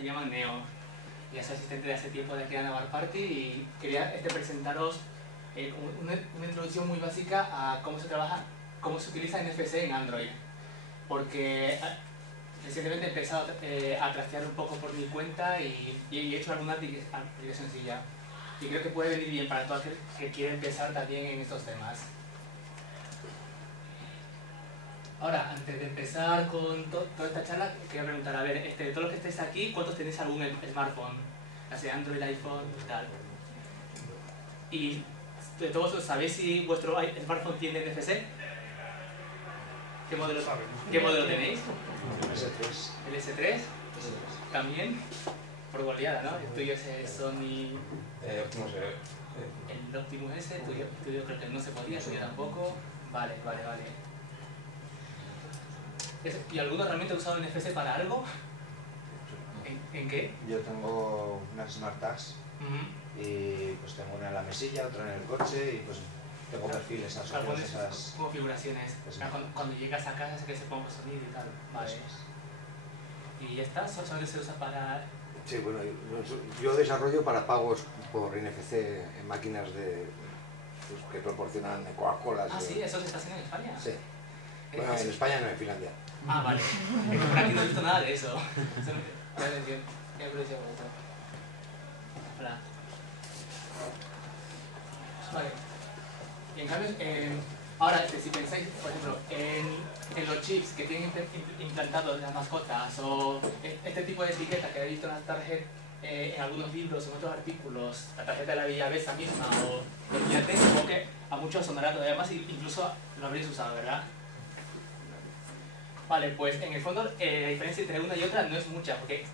me llaman Neo. Ya soy asistente de hace tiempo de aquí a Naval Party y quería presentaros una introducción muy básica a cómo se trabaja, cómo se utiliza NFC en Android. Porque recientemente he empezado a trastear un poco por mi cuenta y he hecho alguna aplicación sencilla. Y creo que puede venir bien para todo aquel que quiera empezar también en estos temas. Ahora, antes de empezar con toda esta charla, quería preguntar, a ver, de todos los que estáis aquí, ¿cuántos tenéis algún smartphone? Ya sea Android, iPhone y tal. Y de todos vosotros, ¿sabéis si vuestro smartphone tiene NFC? ¿Qué modelo tenéis? El S3. ¿El S3? ¿También? Por goleada, ¿no? El tuyo es el Sony... Optimus S. El Optimus S, tuyo creo que no se podía, el tuyo tampoco. Vale. ¿Y alguno realmente ha usado NFC para algo? ¿En qué? Yo tengo unas Smart Tags y pues tengo una en la mesilla, otra en el coche y pues tengo perfiles asociados a esas configuraciones. Cuando llegas a casa que se ponga sonido y tal. Vale. ¿Y ya está? ¿Solamente se usa para...? Sí, bueno, yo desarrollo para pagos por NFC en máquinas pues, que proporcionan Coca-Cola. Ah, sí, eso se está haciendo en España. Sí. Bueno, en España no, en Finlandia. Ah, vale. Por aquí no he visto nada de eso. Ya aprecio eso. Hola. Vale. Y en cambio, ahora, si pensáis, por ejemplo, en los chips que tienen implantados las mascotas o este tipo de etiquetas que he visto en las tarjetas, en algunos libros o en otros artículos, la tarjeta de la Villavesa misma o el Viatec, supongo que a muchos sonará todavía más, incluso lo habréis usado, ¿verdad? Vale, pues en el fondo la diferencia entre una y otra no es mucha, porque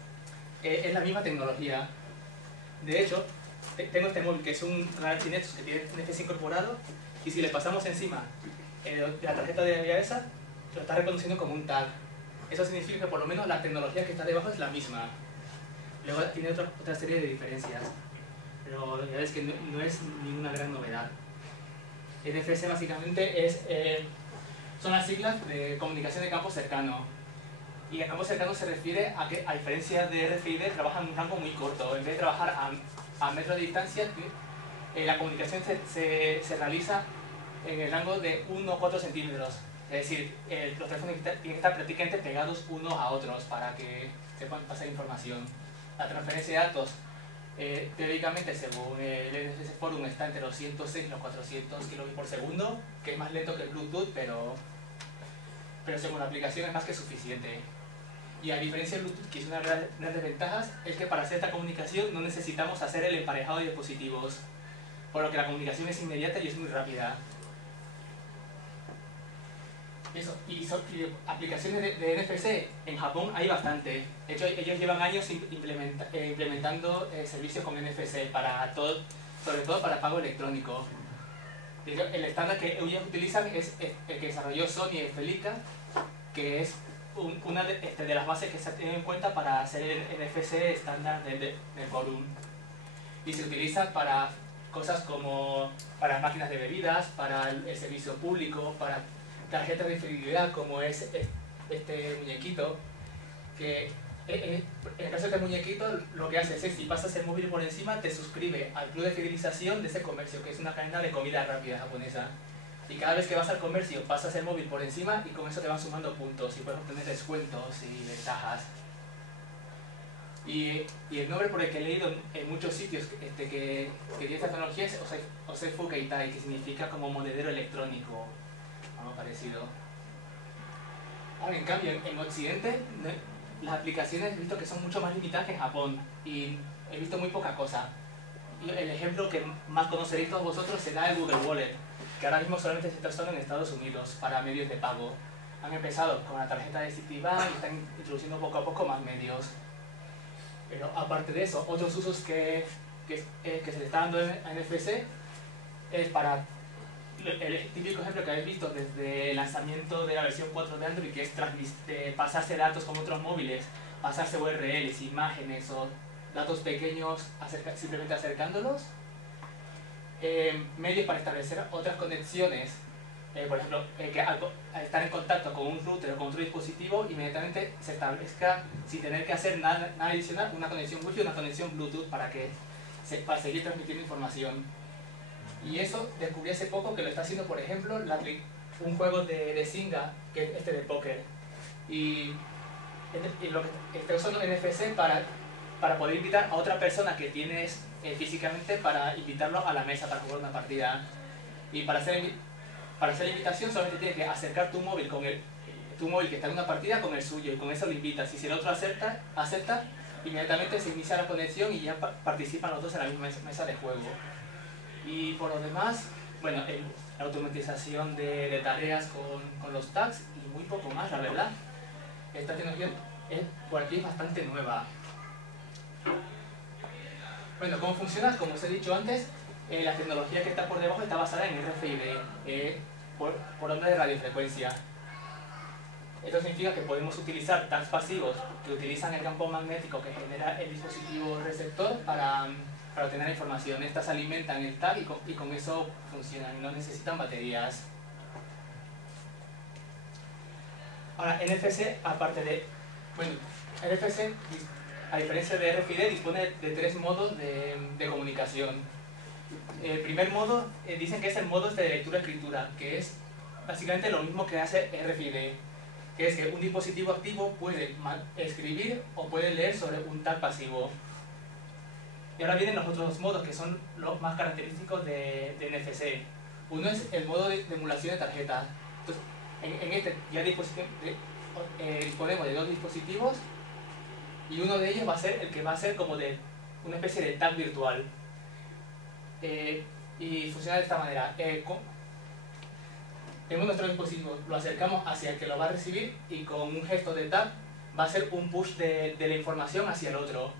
es la misma tecnología. De hecho, tengo este móvil que es un Galaxy Nexus que tiene NFC incorporado, y si le pasamos encima la tarjeta de Villavesa, lo está reconociendo como un tag. Eso significa que por lo menos la tecnología que está debajo es la misma. Luego tiene otra serie de diferencias, pero ya ves que no es ninguna gran novedad. NFC básicamente son las siglas de comunicación de campo cercano. Y el campo cercano se refiere a que, a diferencia de RFID, trabaja en un rango muy corto. En vez de trabajar a metros de distancia, la comunicación se realiza en el rango de 1 o 4 centímetros. Es decir, los teléfonos tienen que estar prácticamente pegados unos a otros para que se puedan pasar información. La transferencia de datos, teóricamente, según el NFC Forum, está entre los 106 y los 400 kbps por segundo, que es más lento que el Bluetooth, pero según la aplicación es más que suficiente. Y a diferencia del Bluetooth, que es una de las grandes ventajas, es que para hacer esta comunicación no necesitamos hacer el emparejado de dispositivos, por lo que la comunicación es inmediata y es muy rápida. Y aplicaciones de NFC en Japón hay bastante. De hecho, ellos llevan años implementando servicios con NFC para todo, sobre todo para pago electrónico. De hecho, el estándar que ellos utilizan es el que desarrolló Sony en Felica, que es una de las bases que se tienen en cuenta para hacer el NFC estándar del Forum. Y se utiliza para cosas como para máquinas de bebidas, para el servicio público, para tarjetas de fidelidad como es este muñequito, que en el caso de este muñequito lo que hace es si pasas el móvil por encima te suscribe al club de fidelización de ese comercio, que es una cadena de comida rápida japonesa, y cada vez que vas al comercio pasas el móvil por encima y con eso te van sumando puntos y puedes obtener descuentos y ventajas. Y el nombre por el que he leído en muchos sitios que tiene esta tecnología es Oseifu Keitai, que significa como monedero electrónico, algo parecido. Ahora, en cambio, en Occidente las aplicaciones he visto que son mucho más limitadas que en Japón y he visto muy poca cosa. Y el ejemplo que más conoceréis todos vosotros será el Google Wallet, que ahora mismo solamente se está usando en Estados Unidos para medios de pago. Han empezado con la tarjeta de Citibank y están introduciendo poco a poco más medios. Pero aparte de eso, otros usos que se le está dando a NFC es para el típico ejemplo que habéis visto desde el lanzamiento de la versión 4 de Android, que es pasarse datos con otros móviles, pasarse URLs, imágenes o datos pequeños simplemente acercándolos. Medios para establecer otras conexiones por ejemplo, que al estar en contacto con un router o con otro dispositivo, inmediatamente se establezca, sin tener que hacer nada adicional, una conexión Wi-Fi o una conexión Bluetooth para seguir transmitiendo información. Y eso descubrí hace poco que lo está haciendo, por ejemplo, un juego de Zynga, que es de póker. Y lo que está usando NFC para poder invitar a otra persona que tienes físicamente, para invitarlo a la mesa para jugar una partida. Y para hacer la invitación solamente tienes que acercar tu móvil que está en una partida con el suyo, y con eso lo invitas. Y si el otro acepta, inmediatamente se inicia la conexión y ya participan los dos en la misma mesa de juego. Y por lo demás, bueno, la automatización de tareas con los tags y muy poco más, la verdad. Esta tecnología por aquí es bastante nueva. Bueno, ¿cómo funciona? Como os he dicho antes, la tecnología que está por debajo está basada en RFID, por onda de radiofrecuencia. Esto significa que podemos utilizar tags pasivos que utilizan el campo magnético que genera el dispositivo receptor para obtener información. Estas alimentan el tag y con eso funcionan y no necesitan baterías. Ahora, NFC, NFC, a diferencia de RFID, dispone de 3 modos de comunicación. El primer modo, dicen que es el modo de lectura-escritura, que es básicamente lo mismo que hace RFID, que es que un dispositivo activo puede escribir o puede leer sobre un tag pasivo. Y ahora vienen los otros modos, que son los más característicos de NFC. Uno es el modo de emulación de tarjeta. Entonces, en este ya disponemos de 2 dispositivos, y uno de ellos va a ser el que va a ser como de una especie de tag virtual. Y funciona de esta manera. Tenemos nuestro dispositivo, lo acercamos hacia el que lo va a recibir, y con un gesto de tag va a ser un push de la información hacia el otro.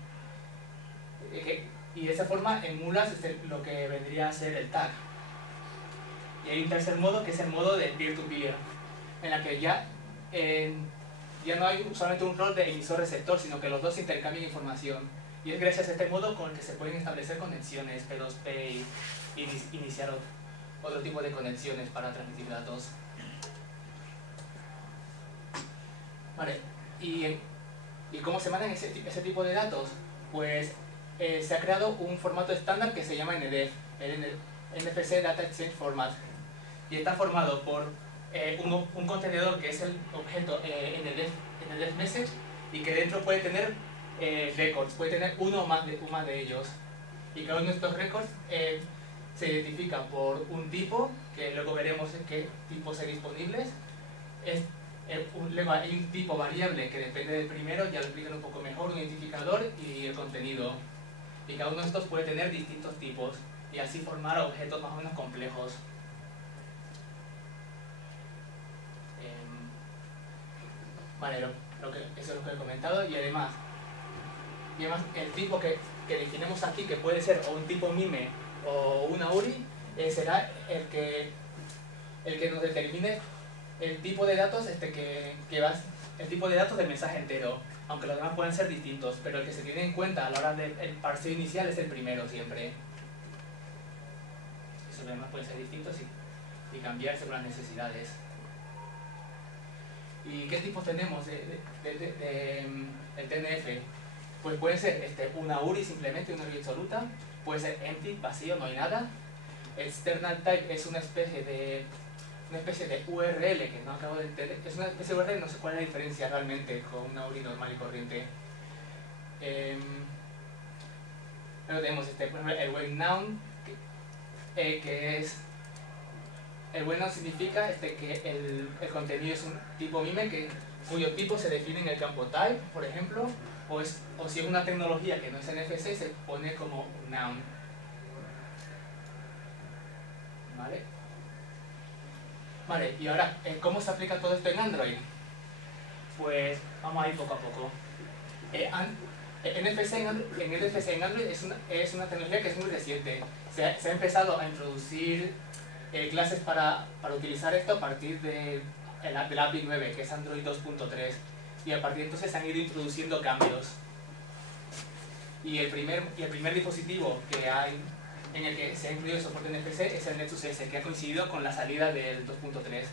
Y de esa forma emulas lo que vendría a ser el tag. Y hay un tercer modo, que es el modo de peer-to-peer, en la que ya no hay solamente un rol de emisor-receptor, sino que los dos intercambian información. Y es gracias a este modo con el que se pueden establecer conexiones P2P y iniciar otro tipo de conexiones para transmitir datos. Vale, ¿y cómo se mandan ese tipo de datos? Pues se ha creado un formato estándar que se llama NDEF, el NFC Data Exchange Format, y está formado por un contenedor que es el objeto NDEF Message, y que dentro puede tener records, puede tener uno o más de ellos, y cada uno de estos records se identifica por un tipo, que luego veremos en qué tipos hay disponibles. Luego hay un tipo variable que depende del primero, ya lo explican un poco mejor, un identificador y el contenido. Y cada uno de estos puede tener distintos tipos, y así formar objetos más o menos complejos. Vale, eso es lo que he comentado, y además el tipo que definimos aquí, que puede ser o un tipo MIME o una URI, será el que nos determine el tipo de datos el tipo de datos del mensaje entero, aunque los demás pueden ser distintos, pero el que se tiene en cuenta a la hora del parseo inicial es el primero siempre. Esos demás pueden ser distintos y cambiar según las necesidades. ¿Y qué tipos tenemos del TNF? Pues puede ser una URI simplemente, una URI absoluta, puede ser empty, vacío, no hay nada. External type es una especie de URL que no acabo de entender, es una especie de URL, no sé cuál es la diferencia realmente con una URI normal y corriente. Luego tenemos por ejemplo, el wait noun, que es el wait noun significa que el contenido es un tipo MIME cuyo tipo se define en el campo type, por ejemplo, o si es una tecnología que no es NFC, se pone como un noun. Vale, y ahora, ¿cómo se aplica todo esto en Android? Pues vamos a ir poco a poco. NFC en Android es una tecnología que es muy reciente. Se ha empezado a introducir clases para utilizar esto a partir del API 9, que es Android 2.3, y a partir de entonces se han ido introduciendo cambios. Y el primer dispositivo que hay en el que se ha incluido el soporte NFC es el Nexus S, que ha coincidido con la salida del 2.3.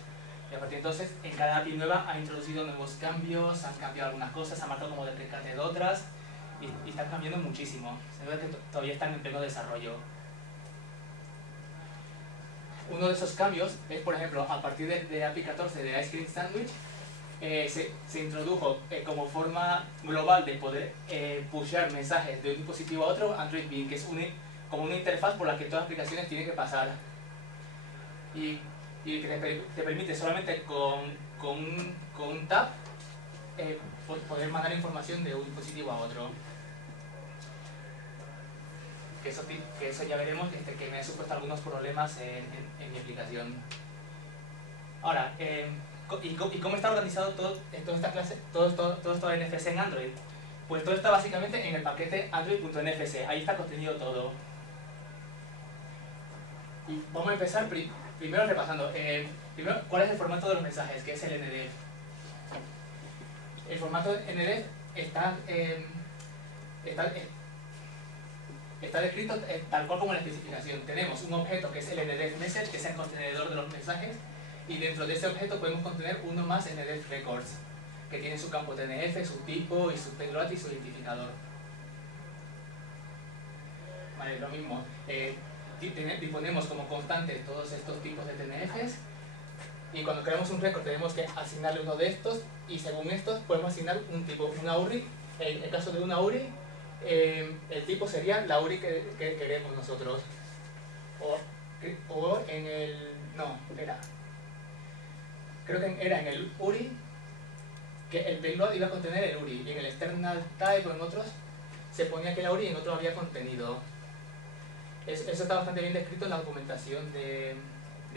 Y a partir de entonces, en cada API nueva ha introducido nuevos cambios, han cambiado algunas cosas, ha marcado como deprecate de otras, y están cambiando muchísimo. Se ve que todavía están en pleno desarrollo. Uno de esos cambios es, por ejemplo, a partir de API 14 de Ice Cream Sandwich, se introdujo como forma global de poder pushear mensajes de un dispositivo a otro Android Bean, que es como una interfaz por la que todas las aplicaciones tienen que pasar. Y que te permite solamente con un tap poder mandar información de un dispositivo a otro. Que eso ya veremos, que me ha supuesto algunos problemas en mi aplicación. Ahora, ¿y cómo está organizado toda esta clase, todo esto de NFC en Android? Pues todo está básicamente en el paquete android.nfc, ahí está contenido todo. Y vamos a empezar primero repasando. Primero, ¿cuál es el formato de los mensajes? Que es el NDF. El formato NDF está descrito tal cual como en la especificación. Tenemos un objeto que es el NDF message, que es el contenedor de los mensajes, y dentro de ese objeto podemos contener uno más NDF records, que tiene su campo TNF, su tipo y su payload y su identificador. Vale, lo mismo. Disponemos como constante todos estos tipos de TNFs, y cuando creamos un record tenemos que asignarle uno de estos, y según estos podemos asignar un tipo, una URI. En el caso de una URI, el tipo sería la URI que queremos nosotros, o en el... no, creo que era en el URI que el payload iba a contener el URI, y en el external type o en otros se ponía que la URI y en otro había contenido. Eso está bastante bien descrito en la documentación de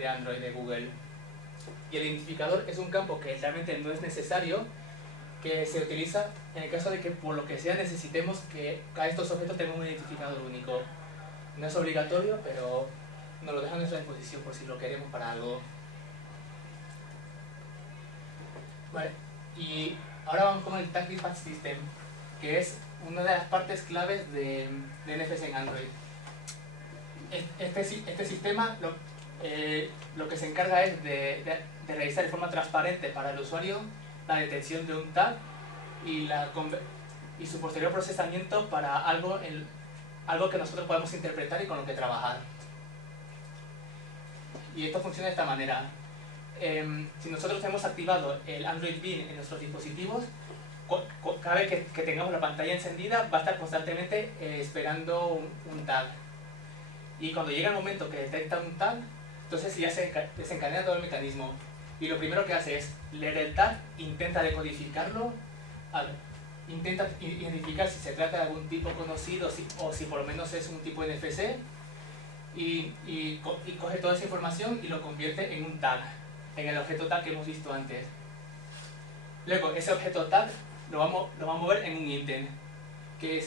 Android, de Google. Y el identificador es un campo que realmente no es necesario, que se utiliza en el caso de que por lo que sea necesitemos que cada estos objetos tengan un identificador único. No es obligatorio, pero nos lo dejan a nuestra disposición por si lo queremos para algo. Vale, y ahora vamos con el Tag Dispatch System, que es una de las partes claves de NFC en Android. Este sistema lo que se encarga es de realizar de forma transparente para el usuario la detección de un tag y su posterior procesamiento para algo que nosotros podemos interpretar y con lo que trabajar. Y esto funciona de esta manera. Si nosotros tenemos activado el Android Bean en nuestros dispositivos, cada vez que tengamos la pantalla encendida va a estar constantemente esperando un tag. Y cuando llega el momento que detecta un tag, entonces ya se desencadena todo el mecanismo. Y lo primero que hace es leer el tag, intenta decodificarlo, intenta identificar si se trata de algún tipo conocido o si por lo menos es un tipo NFC, y coge toda esa información y lo convierte en un tag, en el objeto tag que hemos visto antes. Luego ese objeto tag lo vamos a mover en un intent, que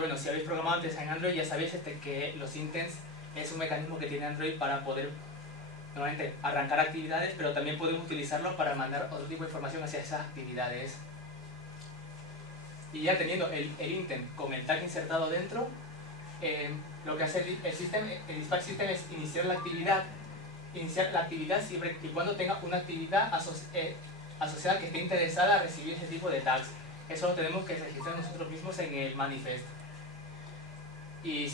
bueno, si habéis programado antes en Android ya sabéis que los intents es un mecanismo que tiene Android para poder normalmente arrancar actividades, pero también podemos utilizarlo para mandar otro tipo de información hacia esas actividades. Y ya teniendo el intent con el tag insertado dentro, lo que hace el dispatch system es iniciar la actividad siempre y cuando tenga una actividad asociada que esté interesada a recibir ese tipo de tags. Eso lo tenemos que registrar nosotros mismos en el manifest. Y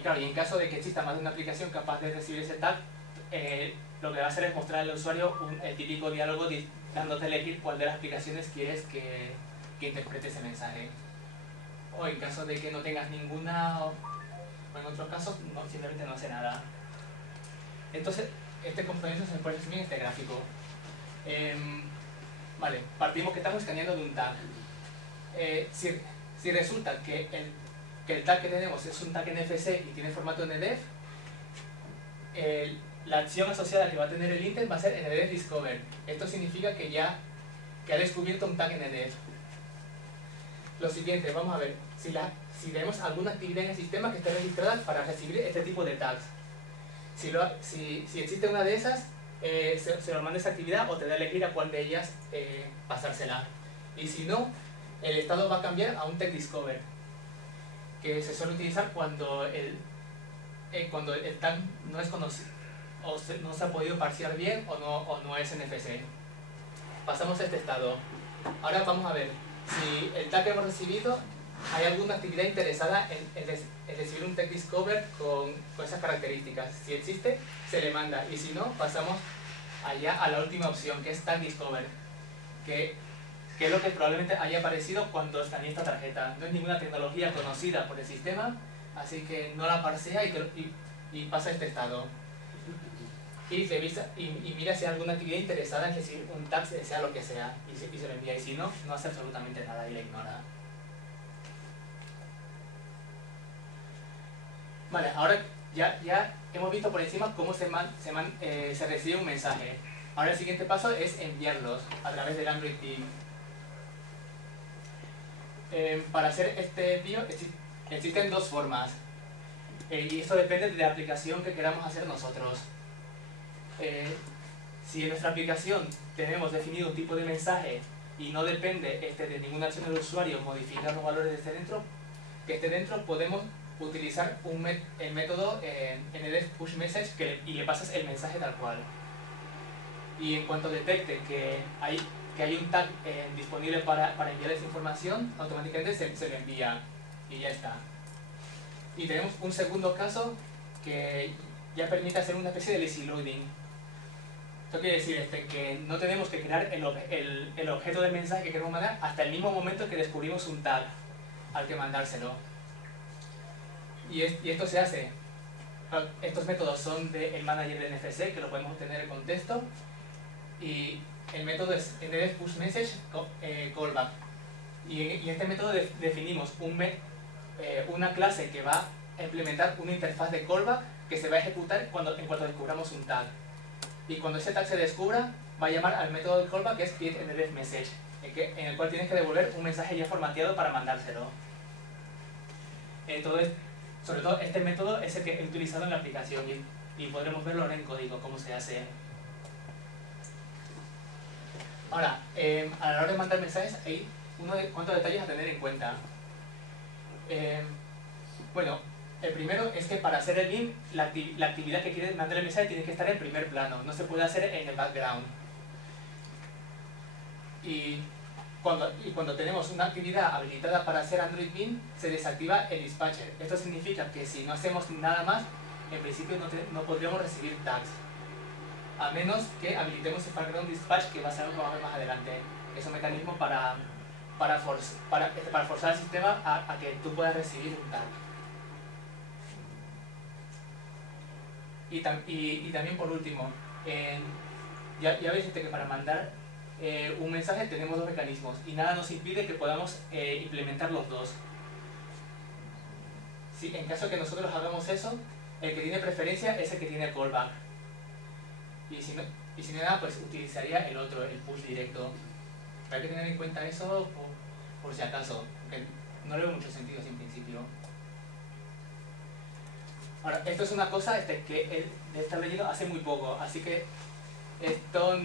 claro, y en caso de que exista más de una aplicación capaz de recibir ese tag, lo que va a hacer es mostrar al usuario el típico diálogo dándote a elegir cuál de las aplicaciones quieres que interprete ese mensaje. O en caso de que no tengas ninguna, o en otros casos simplemente no hace nada. Entonces, este componente se puede resumir en este gráfico. Vale, partimos que estamos escaneando de un tag. Si resulta que el tag que tenemos es un tag NFC y tiene formato NDF, la acción asociada que va a tener el intent va a ser NDF Discover. Esto significa que ha descubierto un tag NDF. Lo siguiente, vamos a ver si tenemos alguna actividad en el sistema que esté registrada para recibir este tipo de tags. Si existe una de esas, se lo manda esa actividad o te da a elegir a cuál de ellas pasársela. Y si no, el estado va a cambiar a un tag Discover, que se suele utilizar cuando cuando el tag no es conocido, o no se ha podido parsear bien o no es NFC. Pasamos a este estado. Ahora vamos a ver si el tag que hemos recibido hay alguna actividad interesada en recibir un text discover con esas características. Si existe, se le manda, y si no, pasamos allá a la última opción, que es tag discover, que es lo que probablemente haya aparecido cuando escaneé esta tarjeta. No es ninguna tecnología conocida por el sistema, así que no la parsea y pasa a este estado. Y revisa y mira si hay alguna actividad interesada en recibir un tag, sea lo que sea, y se lo envía. Y si no, no hace absolutamente nada y la ignora. Vale, ahora ya hemos visto por encima cómo se recibe un mensaje. Ahora el siguiente paso es enviarlos a través del Android Ping. Para hacer este envío existen dos formas. Y esto depende de la aplicación que queramos hacer nosotros. Si en nuestra aplicación tenemos definido un tipo de mensaje y no depende de ninguna acción del usuario modificar los valores que esté dentro, podemos utilizar el método NDF Push Message y le pasas el mensaje tal cual. Y en cuanto detecte que hay un tag disponible para enviar esa información, automáticamente se le envía y ya está. Y tenemos un segundo caso que ya permite hacer una especie de lazy loading. Esto quiere decir que no tenemos que crear el objeto del mensaje que queremos mandar hasta el mismo momento que descubrimos un tag al que mandárselo. Y esto se hace. Estos métodos son del manager de NFC, que lo podemos obtener en contexto. Y el método es NDF Push Message Callback. Y en este método definimos una clase que va a implementar una interfaz de callback que se va a ejecutar en cuanto descubramos un tag. Y cuando ese tag se descubra, va a llamar al método de callback, que es createNDFMessage, en el cual tienes que devolver un mensaje ya formateado para mandárselo. Entonces, sobre todo este método es el que he utilizado en la aplicación y podremos verlo ahora en código, cómo se hace. Ahora, a la hora de mandar mensajes hay cuantos detalles a tener en cuenta. Bueno, el primero es que para hacer el BIM, la actividad que quiere mandar el mensaje tiene que estar en primer plano, no se puede hacer en el background. Y cuando tenemos una actividad habilitada para hacer Android BIM, se desactiva el dispatcher. Esto significa que si no hacemos nada más, en principio no podríamos recibir tags. A menos que habilitemos el background dispatch, que va a ser algo que vamos a ver más adelante. Es un mecanismo para forzar al sistema a que tú puedas recibir un tag. Y también por último, ya veis que para mandar un mensaje tenemos dos mecanismos y nada nos impide que podamos implementar los dos. En caso de que nosotros hagamos eso, el que tiene preferencia es el que tiene callback. Y si no nada, pues utilizaría el otro, el push directo. Hay que tener en cuenta eso por si acaso, porque no le veo mucho sentido en principio. Ahora, esto es una cosa que él está leyendo hace muy poco, así que esto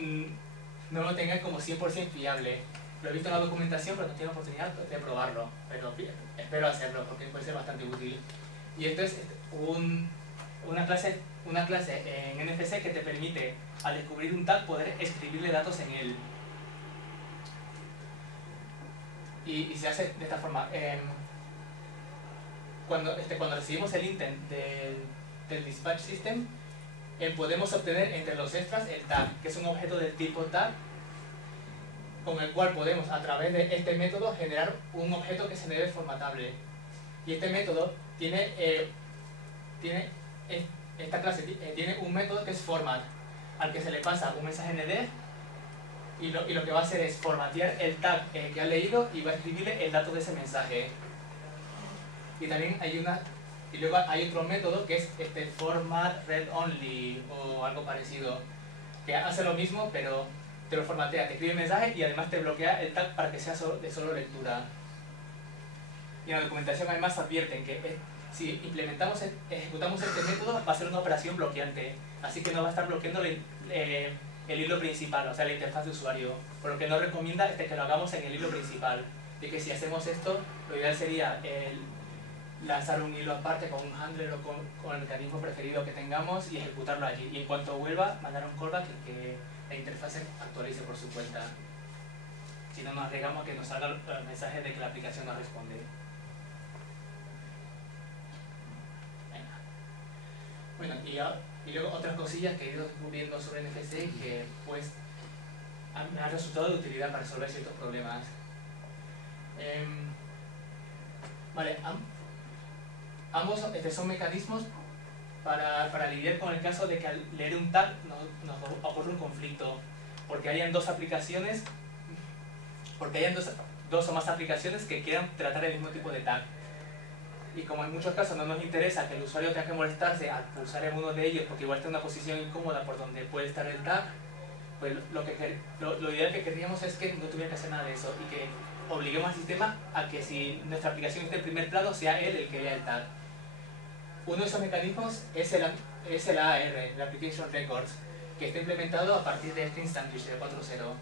no lo tengan como 100% fiable. Lo he visto en la documentación, pero no tengo oportunidad de probarlo, pero espero hacerlo porque puede ser bastante útil. Y esto es una clase en NFC que te permite, al descubrir un tag, poder escribirle datos en él. Y se hace de esta forma. Cuando recibimos el intent del dispatch system, podemos obtener entre los extras el tag, que es un objeto del tipo tag, con el cual podemos, a través de este método, generar un objeto que se debe formatable. Y este método esta clase tiene un método que es format, al que se le pasa un mensaje ND y lo que va a hacer es formatear el tag que ha leído y va a escribirle el dato de ese mensaje. Y también luego hay otro método que es format read only o algo parecido, que hace lo mismo pero te lo formatea, te escribe el mensaje y además te bloquea el tag para que sea de solo lectura. Y en la documentación además advierten que si ejecutamos este método va a ser una operación bloqueante, así que no va a estar bloqueando el hilo principal, o sea la interfaz de usuario, por lo que no recomienda que lo hagamos en el hilo principal, y que si hacemos esto, lo ideal sería lanzar un hilo aparte con un handler o con el mecanismo preferido que tengamos y ejecutarlo allí. Y en cuanto vuelva, mandar un callback y que la interfaz actualice por su cuenta. Si no, nos arriesgamos a que nos salga el mensaje de que la aplicación no responde. Venga. Bueno, y luego otras cosillas que he ido viendo sobre NFC que pues me han resultado de utilidad para resolver ciertos problemas. Vale, ambos son mecanismos para lidiar con el caso de que al leer un tag nos ocurre un conflicto, porque hayan dos aplicaciones, dos o más aplicaciones que quieran tratar el mismo tipo de tag. Y como en muchos casos no nos interesa que el usuario tenga que molestarse al pulsar en uno de ellos porque igual está en una posición incómoda por donde puede estar el tag, pues lo ideal que queríamos es que no tuviera que hacer nada de eso y que obliguemos al sistema a que si nuestra aplicación está en primer plano sea él el que lea el tag. Uno de esos mecanismos es el AR, el Application Records, que está implementado a partir de este Instant de 4.0.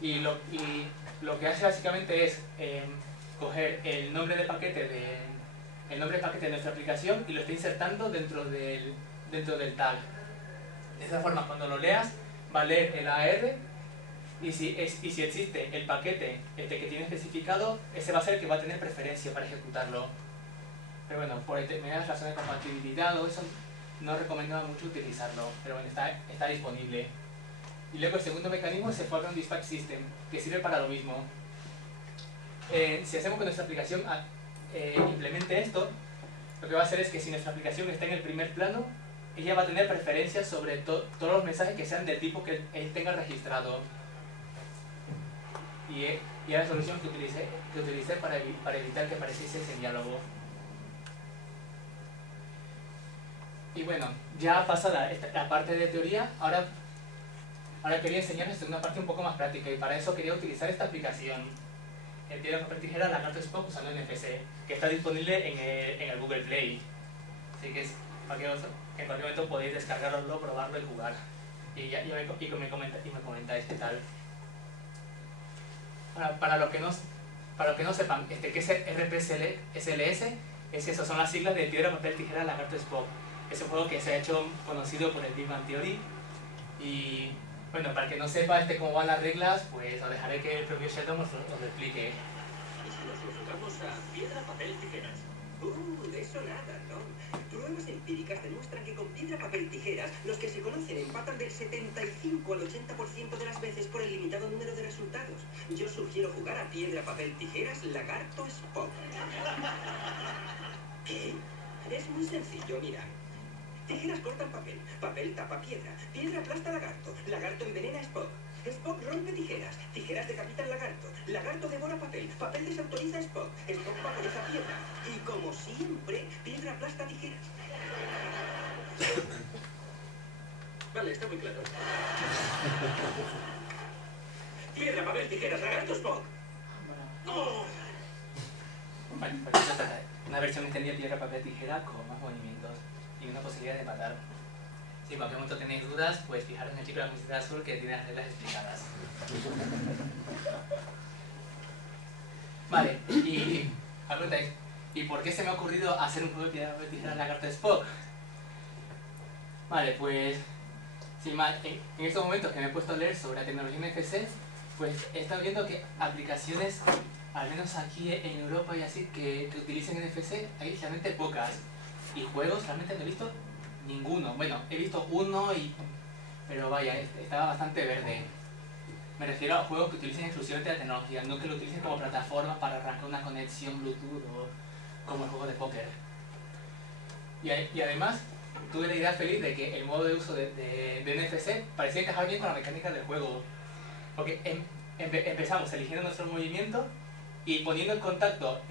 Y lo que hace básicamente es coger el nombre de paquete de nuestra aplicación y lo está insertando dentro del tag. De esa forma, cuando lo leas, va a leer el AR y si existe el paquete que tiene especificado, ese va a ser el que va a tener preferencia para ejecutarlo. Pero bueno, por determinadas razones de compatibilidad o eso, no recomendaba mucho utilizarlo, pero bueno, está disponible. Y luego el segundo mecanismo es el Foreground Dispatch System, que sirve para lo mismo. Si hacemos que nuestra aplicación implemente esto, lo que va a hacer es que si nuestra aplicación está en el primer plano, ella va a tener preferencias sobre todos los mensajes que sean del tipo que él tenga registrado. Y es la solución que utilicé para evitar que apareciese ese diálogo. Y bueno, ya pasada la parte de teoría, ahora quería enseñarles una parte un poco más práctica y para eso quería utilizar esta aplicación, el piedra, papel, tijera, lagarto, Spock usando NFC, que está disponible en el Google Play. Así que en cualquier momento podéis descargarlo, probarlo y jugar. Y me comentáis qué tal. Ahora, para los que no sepan, ¿qué es RPSLS? Es eso, son las siglas de piedra, papel, tijera, lagarto, Spock. Es un juego que se ha hecho conocido por el Big Bang Theory. Y bueno, para el que no sepa cómo van las reglas, pues os dejaré que el propio Sheldon os lo explique. Nos jugamos a piedra, papel, tijeras. De eso nada, ¿no? Pruebas empíricas demuestran que con piedra, papel, tijeras, los que se conocen empatan del 75 al 80% de las veces por el limitado número de resultados. Yo sugiero jugar a piedra, papel, tijeras, lagarto, Spock. ¿Qué? Es muy sencillo, mira. Tijeras cortan papel, papel tapa piedra, piedra aplasta lagarto, lagarto envenena Spock, Spock rompe tijeras, tijeras decapitan lagarto, lagarto devora papel, papel desautoriza Spock, Spock vaporiza piedra, y como siempre, piedra aplasta tijeras. Vale, está muy claro. Piedra, papel, tijeras, lagarto, Spock. Oh. Bueno, pues una versión extendida de piedra, papel, tijera con más movimientos y una posibilidad de empatar. Si en cualquier momento tenéis dudas, pues fijaros en el chico de la camiseta azul que tiene las reglas explicadas. Vale, y preguntáis, ¿y por qué se me ha ocurrido hacer un juego de piedra, papel, tijera, lagarto, Spock? Vale, pues sin más, en estos momentos que me he puesto a leer sobre la tecnología NFC, pues he estado viendo que aplicaciones, al menos aquí en Europa y así, que utilicen NFC, hay realmente pocas. Y juegos realmente no he visto ninguno. Bueno, he visto uno, pero vaya, estaba bastante verde. Me refiero a juegos que utilicen exclusivamente la tecnología, no que lo utilicen como plataforma para arrancar una conexión Bluetooth o como el juego de póker. Y además, tuve la idea feliz de que el modo de uso de NFC parecía encajar bien con la mecánica del juego. Porque empezamos eligiendo nuestro movimiento y poniendo en contacto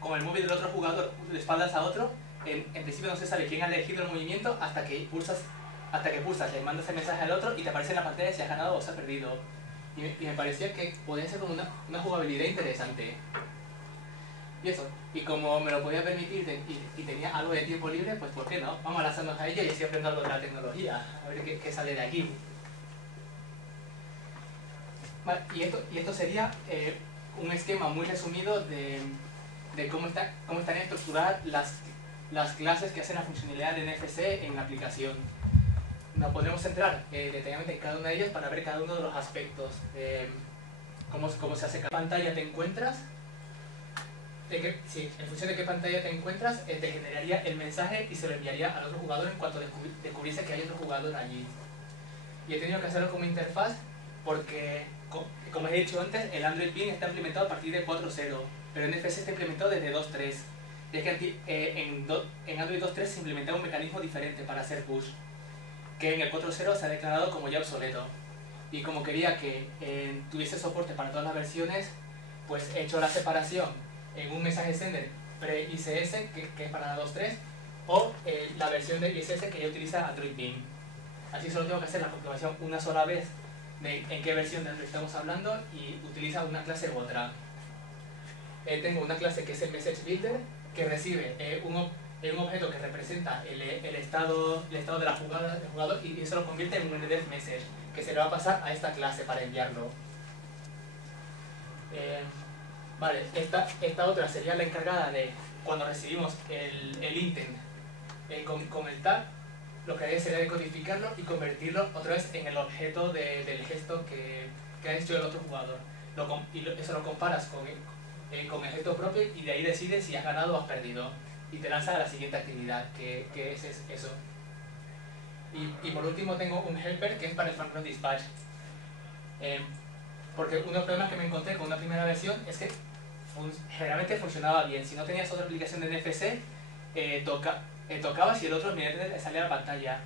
con el móvil del otro jugador de espaldas a otro. En principio no se sabe quién ha elegido el movimiento hasta que pulsas, le mandas el mensaje al otro y te aparece en la pantalla si has ganado o se ha perdido. Y me parecía que podía ser como una jugabilidad interesante. Y eso, y como me lo podía permitir y tenía algo de tiempo libre, pues ¿por qué no? Vamos a lanzarnos a ella y así aprendo algo de la tecnología, a ver qué sale de aquí. Vale, y esto sería un esquema muy resumido de de cómo están estructuradas las clases que hacen la funcionalidad de NFC en la aplicación. Nos podremos centrar detalladamente en cada una de ellas para ver cada uno de los aspectos. Cómo se hace cada pantalla te encuentras. En función de qué pantalla te encuentras, te generaría el mensaje y se lo enviaría al otro jugador en cuanto descubriese que hay otro jugador allí. Y he tenido que hacerlo como interfaz porque, como he dicho antes, el Android Pin está implementado a partir de 4.0, pero NFC está implementado desde 2.3. Y es que en Android 2.3 se implementaba un mecanismo diferente para hacer push, que en el 4.0 se ha declarado como ya obsoleto. Y como quería que tuviese soporte para todas las versiones, pues he hecho la separación en un mensaje sender pre-ICS, que es para la 2.3, o la versión de ICS que ya utiliza Android Pin. Así solo tengo que hacer la comprobación una sola vez de en qué versión de Android estamos hablando y utiliza una clase u otra. Tengo una clase que es el Message Builder, que recibe un objeto que representa el estado de la jugada del jugador y eso lo convierte en un NDF Message, que se le va a pasar a esta clase para enviarlo. Vale, esta otra sería la encargada de cuando recibimos el intent con el tag, lo que haría sería decodificarlo y convertirlo otra vez en el objeto del gesto que ha hecho el otro jugador. Eso lo comparas con el gesto propio y de ahí decides si has ganado o has perdido. Y te lanza a la siguiente actividad, que es eso. Y por último tengo un helper que es para el Functional Dispatch. Porque uno de los problemas que me encontré con una primera versión es que generalmente funcionaba bien. Si no tenías otra aplicación de NFC, tocabas y el otro inmediatamente salía a la pantalla.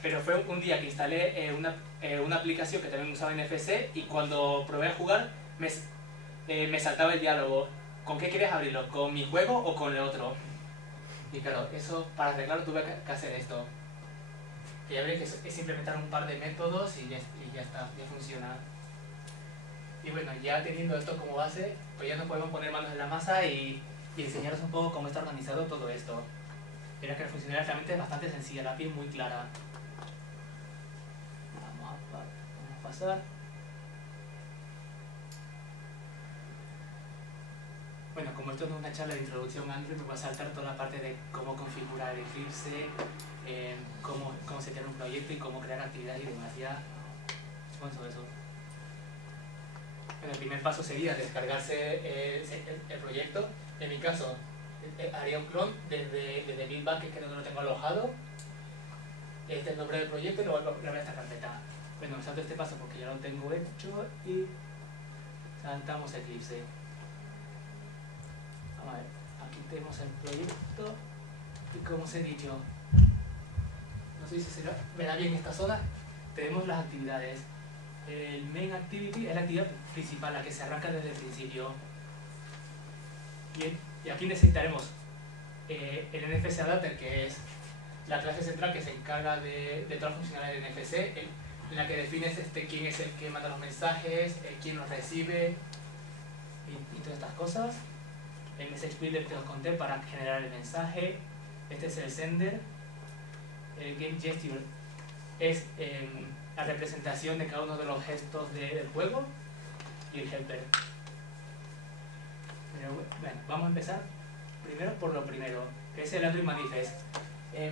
Pero fue un día que instalé una aplicación que también usaba NFC y cuando probé a jugar me saltaba el diálogo. ¿Con qué quieres abrirlo? ¿Con mi juego o con el otro? Y claro, eso para arreglarlo tuve que hacer esto. Que ya veréis que es implementar un par de métodos y ya está, ya funciona. Y bueno, ya teniendo esto como base, pues ya nos podemos poner manos en la masa y enseñaros un poco cómo está organizado todo esto. Verás que la funcionalidad realmente es bastante sencilla, la API es muy clara. Vamos a pasar. Bueno, como esto no es una charla de introducción a Android, me voy a saltar toda la parte de cómo configurar Eclipse, cómo setear un proyecto y cómo crear actividades y demás. Ya, todo eso. Bueno, el primer paso sería descargarse el proyecto. En mi caso, haría un clon desde Buildbank, que es donde lo tengo alojado. Este es el nombre del proyecto y lo voy a poner en esta carpeta. Bueno, me salto este paso porque ya lo tengo hecho y saltamos Eclipse. Vamos a ver, aquí tenemos el proyecto y como os he dicho, no sé si se verá bien esta zona, tenemos las actividades. El main activity es la actividad principal, la que se arranca desde el principio. Y aquí necesitaremos el NFC Adapter, que es la clase central que se encarga de todas las funcionalidades de NFC, en la que defines quién es el que manda los mensajes, quién los recibe y todas estas cosas. El Message Builder que os conté para generar el mensaje. Este es el sender. El Game Gesture es la representación de cada uno de los gestos del juego. Y el helper. Pero bueno, vamos a empezar primero por lo primero, que es el Android Manifest.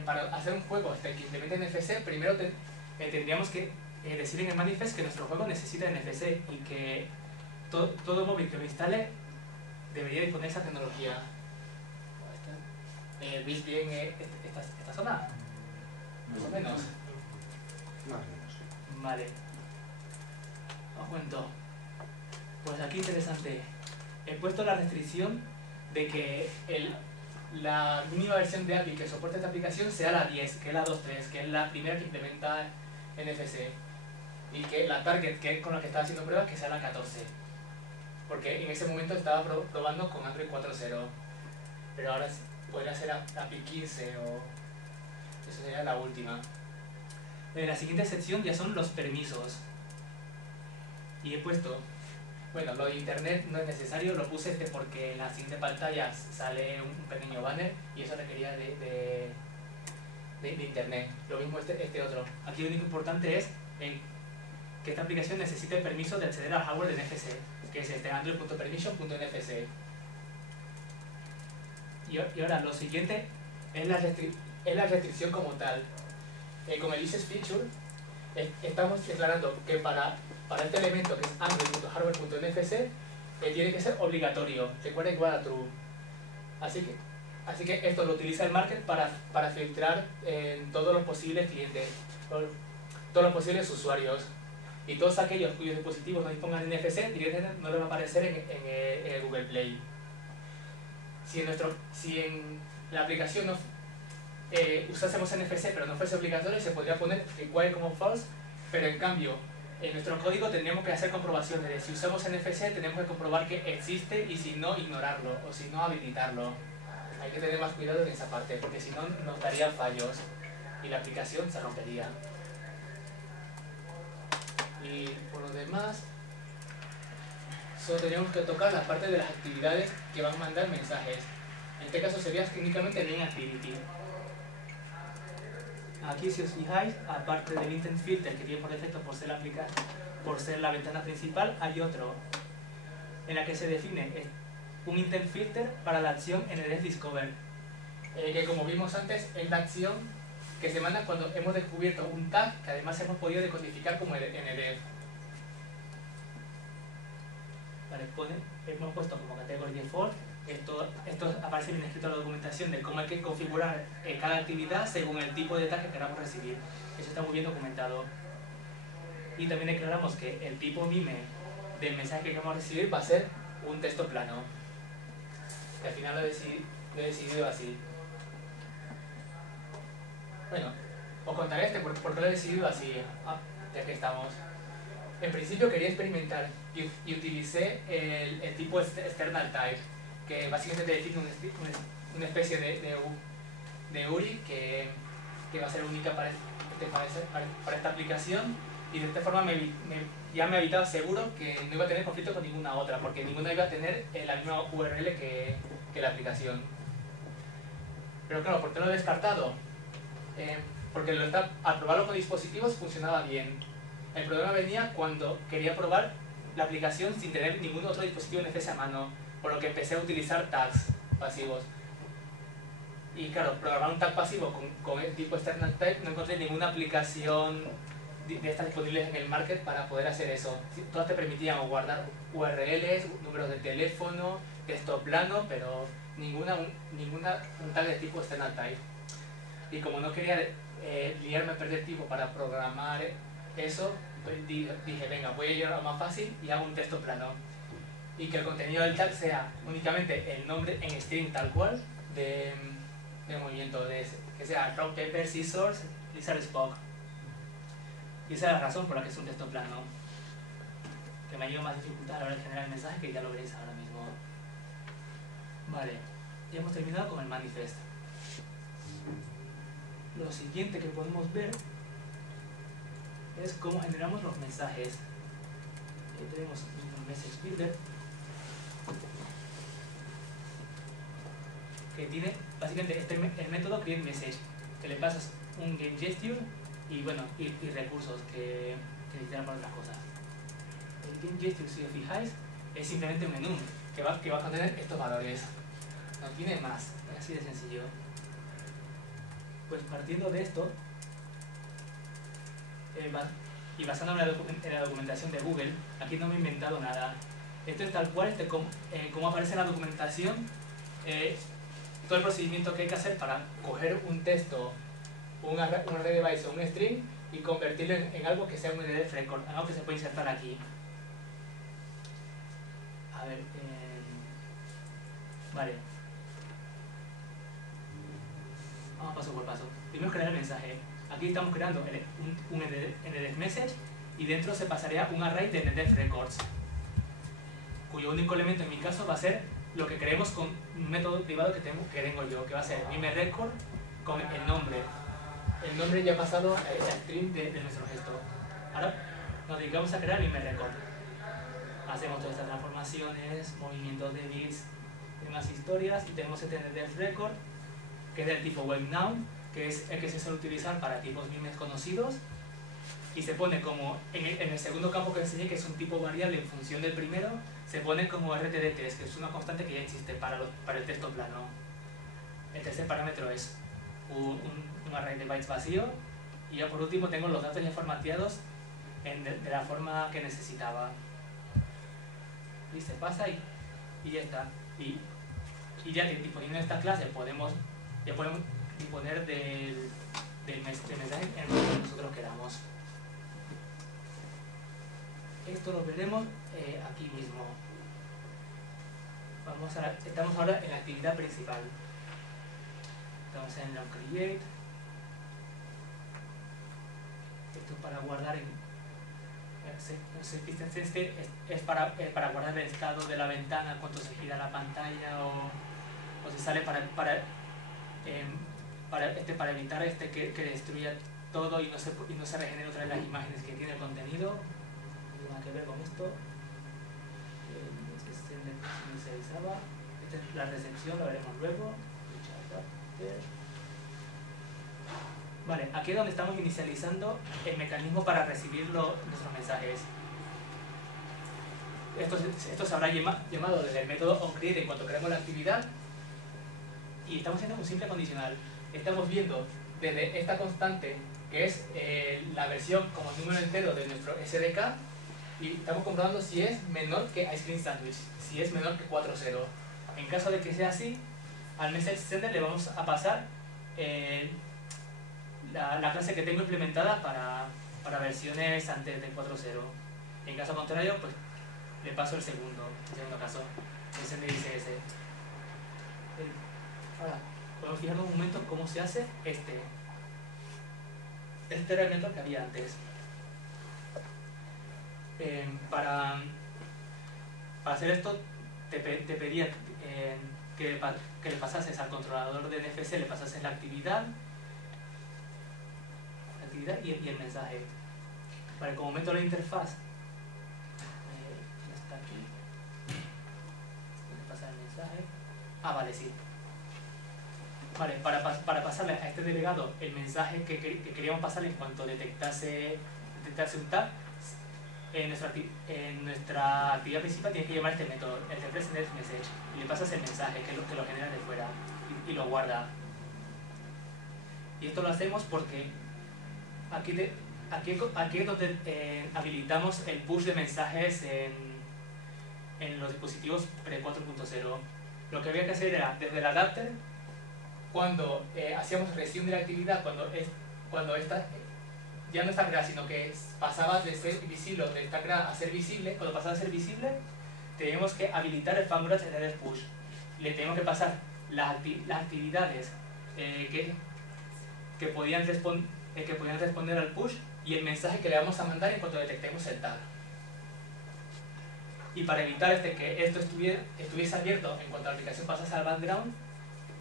Para hacer un juego que implemente NFC, primero tendríamos que decir en el manifest que nuestro juego necesita NFC y que todo móvil que lo instale debería disponer esa tecnología. ¿Veis bien esta zona? Más o menos. Más o menos. Vale. Os cuento. Pues aquí interesante. He puesto la restricción de que la mínima versión de API que soporte esta aplicación sea la 10, que es la 2.3, que es la primera que implementa NFC. Y que la target, que es con la que estaba haciendo pruebas, que sea la 14. Porque en ese momento estaba probando con Android 4.0, pero ahora podría ser API 15 o eso sería la última. La siguiente sección ya son los permisos. Y he puesto, bueno, lo de internet no es necesario, lo puse porque en la siguiente pantalla sale un pequeño banner y eso requería de internet. Lo mismo este otro. Aquí lo único importante es que esta aplicación necesite el permiso de acceder al hardware de NFC, que es Android.permission.nfc. Y ahora lo siguiente es la restricción como tal. Con el Uses Feature estamos declarando que para este elemento que es android.hardware.nfc tiene que ser obligatorio, recuerda igual a true. Así que esto lo utiliza el market para filtrar en todos los posibles clientes, todos los posibles usuarios. Y todos aquellos cuyos dispositivos no dispongan de NFC directamente no les va a aparecer en el Google Play. Si en la aplicación usásemos NFC pero no fuese obligatorio, se podría poner require como false, pero en cambio en nuestro código tendríamos que hacer comprobaciones de si usamos NFC tenemos que comprobar que existe y si no ignorarlo o si no habilitarlo. Hay que tener más cuidado en esa parte porque si no nos daría fallos y la aplicación se rompería. Y por lo demás solo tendríamos que tocar la parte de las actividades que van a mandar mensajes. En este caso sería técnicamente main activity. Aquí si os fijáis, aparte del intent filter que tiene por defecto por ser la ventana principal, hay otro en la que se define un intent filter para la acción NDEF Discover, que como vimos antes es la acción que se manda cuando hemos descubierto un tag que además hemos podido decodificar como NDEF. Vale, hemos puesto como category default. Esto aparece bien escrito en la documentación de cómo hay que configurar cada actividad según el tipo de tag que queramos recibir. Eso está muy bien documentado. Y también declaramos que el tipo MIME del mensaje que queremos recibir va a ser un texto plano. Que al final lo he decidido así. Bueno, os contaré por qué lo he decidido así, ya que estamos. En principio quería experimentar y utilicé el tipo external type, que básicamente te define una especie de URI que va a ser única para esta aplicación, y de esta forma ya me evitaba seguro que no iba a tener conflicto con ninguna otra, porque ninguna iba a tener la misma URL que la aplicación. Pero claro, ¿por qué lo he descartado? Porque al probarlo con dispositivos funcionaba bien. El problema venía cuando quería probar la aplicación sin tener ningún otro dispositivo NFS a mano, por lo que empecé a utilizar tags pasivos. Y claro, programar un tag pasivo con el tipo external type, no encontré ninguna aplicación de estas disponibles en el market para poder hacer eso. Todas te permitían guardar URLs, números de teléfono, texto plano, pero ninguna un tag de tipo external type. Y como no quería liarme a perder tiempo para programar eso, pues dije, venga, voy a ir a lo más fácil y hago un texto plano. Y que el contenido del tag sea únicamente el nombre en string tal cual de movimiento, que sea rock, paper, scissors, lizard, spock. Y esa es la razón por la que es un texto plano, que me ha llevado más dificultad a la hora de generar el mensaje, que ya lo veréis ahora mismo. Vale, ya hemos terminado con el manifest. Lo siguiente que podemos ver es cómo generamos los mensajes. Aquí tenemos un message builder que tiene básicamente el método createMessage, que le pasas un getGesture y bueno, y recursos que necesitan para otras cosas. El getGesture, si os fijáis, es simplemente un menú que va a contener estos valores. No tiene más, es así de sencillo. Pues partiendo de esto, y basándome en la documentación de Google, aquí no me he inventado nada. Esto es tal cual, como aparece en la documentación, todo el procedimiento que hay que hacer para coger un texto, un array device o un string y convertirlo en algo que sea un NDEF record, algo que se puede insertar aquí. A ver, vale. Vamos paso por paso. Primero crear el mensaje. Aquí estamos creando un NDEF message y dentro se pasaría un array de NDEF records, cuyo único elemento en mi caso va a ser lo que creemos con un método privado que tengo yo, que va a ser MimeRecord con el nombre. El nombre ya ha pasado al string de nuestro gesto. Ahora nos dedicamos a crear MimeRecord. Hacemos todas estas transformaciones, movimientos de bits, demás historias, y tenemos este NDEF record, que es del tipo WebNown, que es el que se suele utilizar para tipos mimes conocidos, y se pone como, en el segundo campo que enseñé, que es un tipo variable en función del primero, se pone como RTDTs, que es una constante que ya existe para el texto plano. el tercer parámetro es un array de bytes vacío, y ya por último tengo los datos ya formateados de la forma que necesitaba. Y se pasa y ya está. Y ya disponiendo de esta clase ya podemos disponer del mensaje en el que nosotros queramos. Esto lo veremos aquí mismo. Estamos ahora en la actividad principal. Estamos en onCreate. Esto es para guardar es para guardar el estado de la ventana cuando se gira la pantalla o se sale para evitar que destruya todo y no se regenere otra vez las imágenes que tiene el contenido. No tiene nada que ver con esto. Esta es la recepción, lo veremos luego. Vale, aquí es donde estamos inicializando el mecanismo para recibir nuestros mensajes. Esto se habrá llamado desde el método onCreate en cuanto creamos la actividad, y estamos haciendo un simple condicional. Estamos viendo desde esta constante, que es la versión como número entero de nuestro SDK, y estamos comprobando si es menor que Ice Cream Sandwich, si es menor que 4.0. En caso de que sea así, al message sender le vamos a pasar la clase que tengo implementada para versiones antes del 4.0. En caso contrario, pues le paso el segundo caso, el sender ICS. Ahora, podemos fijarnos un momento cómo se hace este era el método que había antes. Para hacer esto te pedía que le pasases al controlador de NFC, le pasases la actividad y el mensaje. Vale, como meto la interfaz, está aquí, le pasa el mensaje. Vale, sí. Vale, para pasarle a este delegado el mensaje que queríamos pasarle en cuanto detectase un tag, en nuestra actividad principal tienes que llamar este método, el TextMessage, y le pasas el mensaje que lo genera de fuera y lo guarda. Y esto lo hacemos porque aquí es donde habilitamos el push de mensajes en los dispositivos pre-4.0. Lo que había que hacer era, desde el adapter, cuando hacíamos resume de la actividad, cuando esta ya no está creada, sino que pasaba de ser visible o de estar creada a ser visible, cuando pasaba a ser visible, teníamos que habilitar el Fangraph en el push. Le teníamos que pasar las actividades que podían responder al push y el mensaje que le vamos a mandar en cuanto detectemos el tag. Y para evitar que esto estuviese abierto en cuanto la aplicación pasase al background,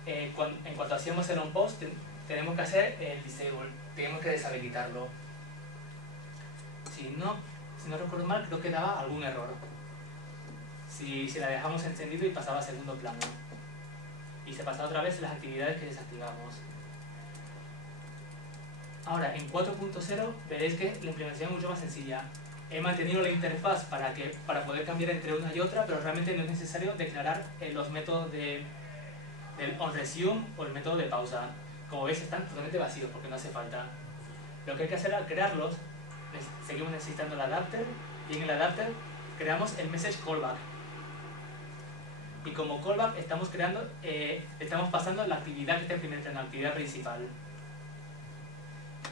en cuanto hacíamos el onPost, tenemos que hacer el disable, tenemos que deshabilitarlo. Si no recuerdo mal, creo que daba algún error si la dejamos encendido y pasaba a segundo plano, y se pasaba otra vez las actividades que desactivamos. Ahora, en 4.0 veréis que la implementación es mucho más sencilla. He mantenido la interfaz para poder cambiar entre una y otra, pero realmente no es necesario declarar los métodos del onResume o el método de pausa. Como veis, están totalmente vacíos porque no hace falta. Lo que hay que hacer al crearlos, seguimos necesitando el adapter, y en el adapter creamos el message callback. Y como callback estamos pasando la actividad que está implementada en la actividad principal.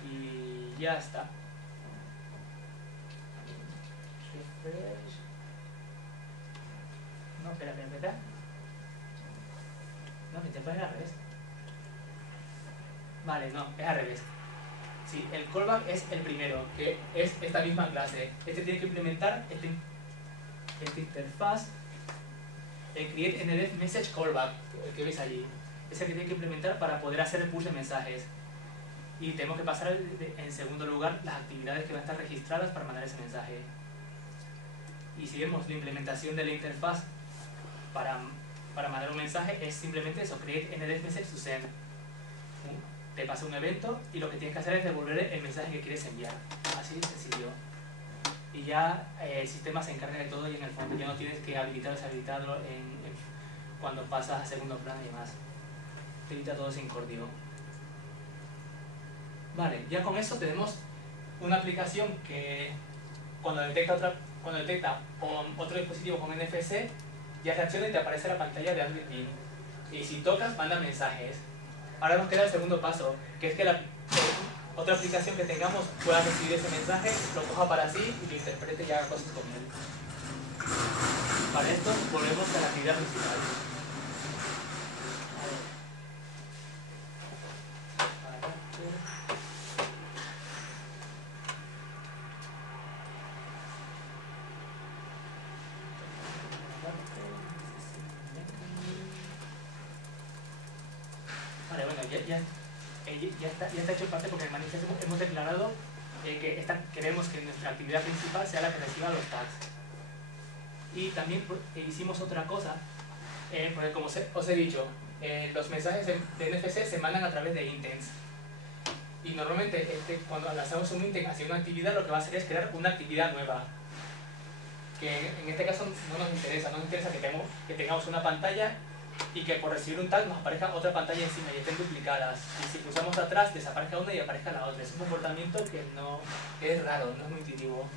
Y ya está. Refresh. No, espera. No, mi interfaz es al revés. Vale, no, es al revés. Sí, el callback es el primero, que es esta misma clase. Este tiene que implementar esta interfaz, el create NDF message callback, el que veis allí. Es el que tiene que implementar para poder hacer el push de mensajes. Y tenemos que pasar en segundo lugar las actividades que van a estar registradas para mandar ese mensaje. Y si vemos la implementación de la interfaz para mandar un mensaje, es simplemente eso, create NDF message to send. Te pasa un evento y lo que tienes que hacer es devolver el mensaje que quieres enviar. Así de sencillo. Y ya el sistema se encarga de todo, y en el fondo ya no tienes que habilitar o deshabilitarlo cuando pasas a segundo plano y demás. te edita todo sin código. Vale, ya con eso tenemos una aplicación que cuando detecta otro dispositivo con NFC, ya reacciona y te aparece la pantalla de Android Pin. Y si tocas, manda mensajes. Ahora nos queda el segundo paso, que es que otra aplicación que tengamos pueda recibir ese mensaje, lo coja para sí y lo interprete y haga cosas con él. Para esto volvemos a la actividad principal. Vale, bueno, ya está hecho parte porque en el manifiesto hemos declarado que queremos que nuestra actividad principal sea la que reciba los tags. Y también hicimos otra cosa, porque como os he dicho, los mensajes de NFC se mandan a través de intents. Y normalmente cuando lanzamos un intent hacia una actividad, lo que va a hacer es crear una actividad nueva. Que en este caso no nos interesa que tengamos una pantalla y que por recibir un tag nos aparezca otra pantalla encima y estén duplicadas. Y si pulsamos atrás, desaparezca una y aparezca la otra. Es un comportamiento que es raro, no es muy intuitivo.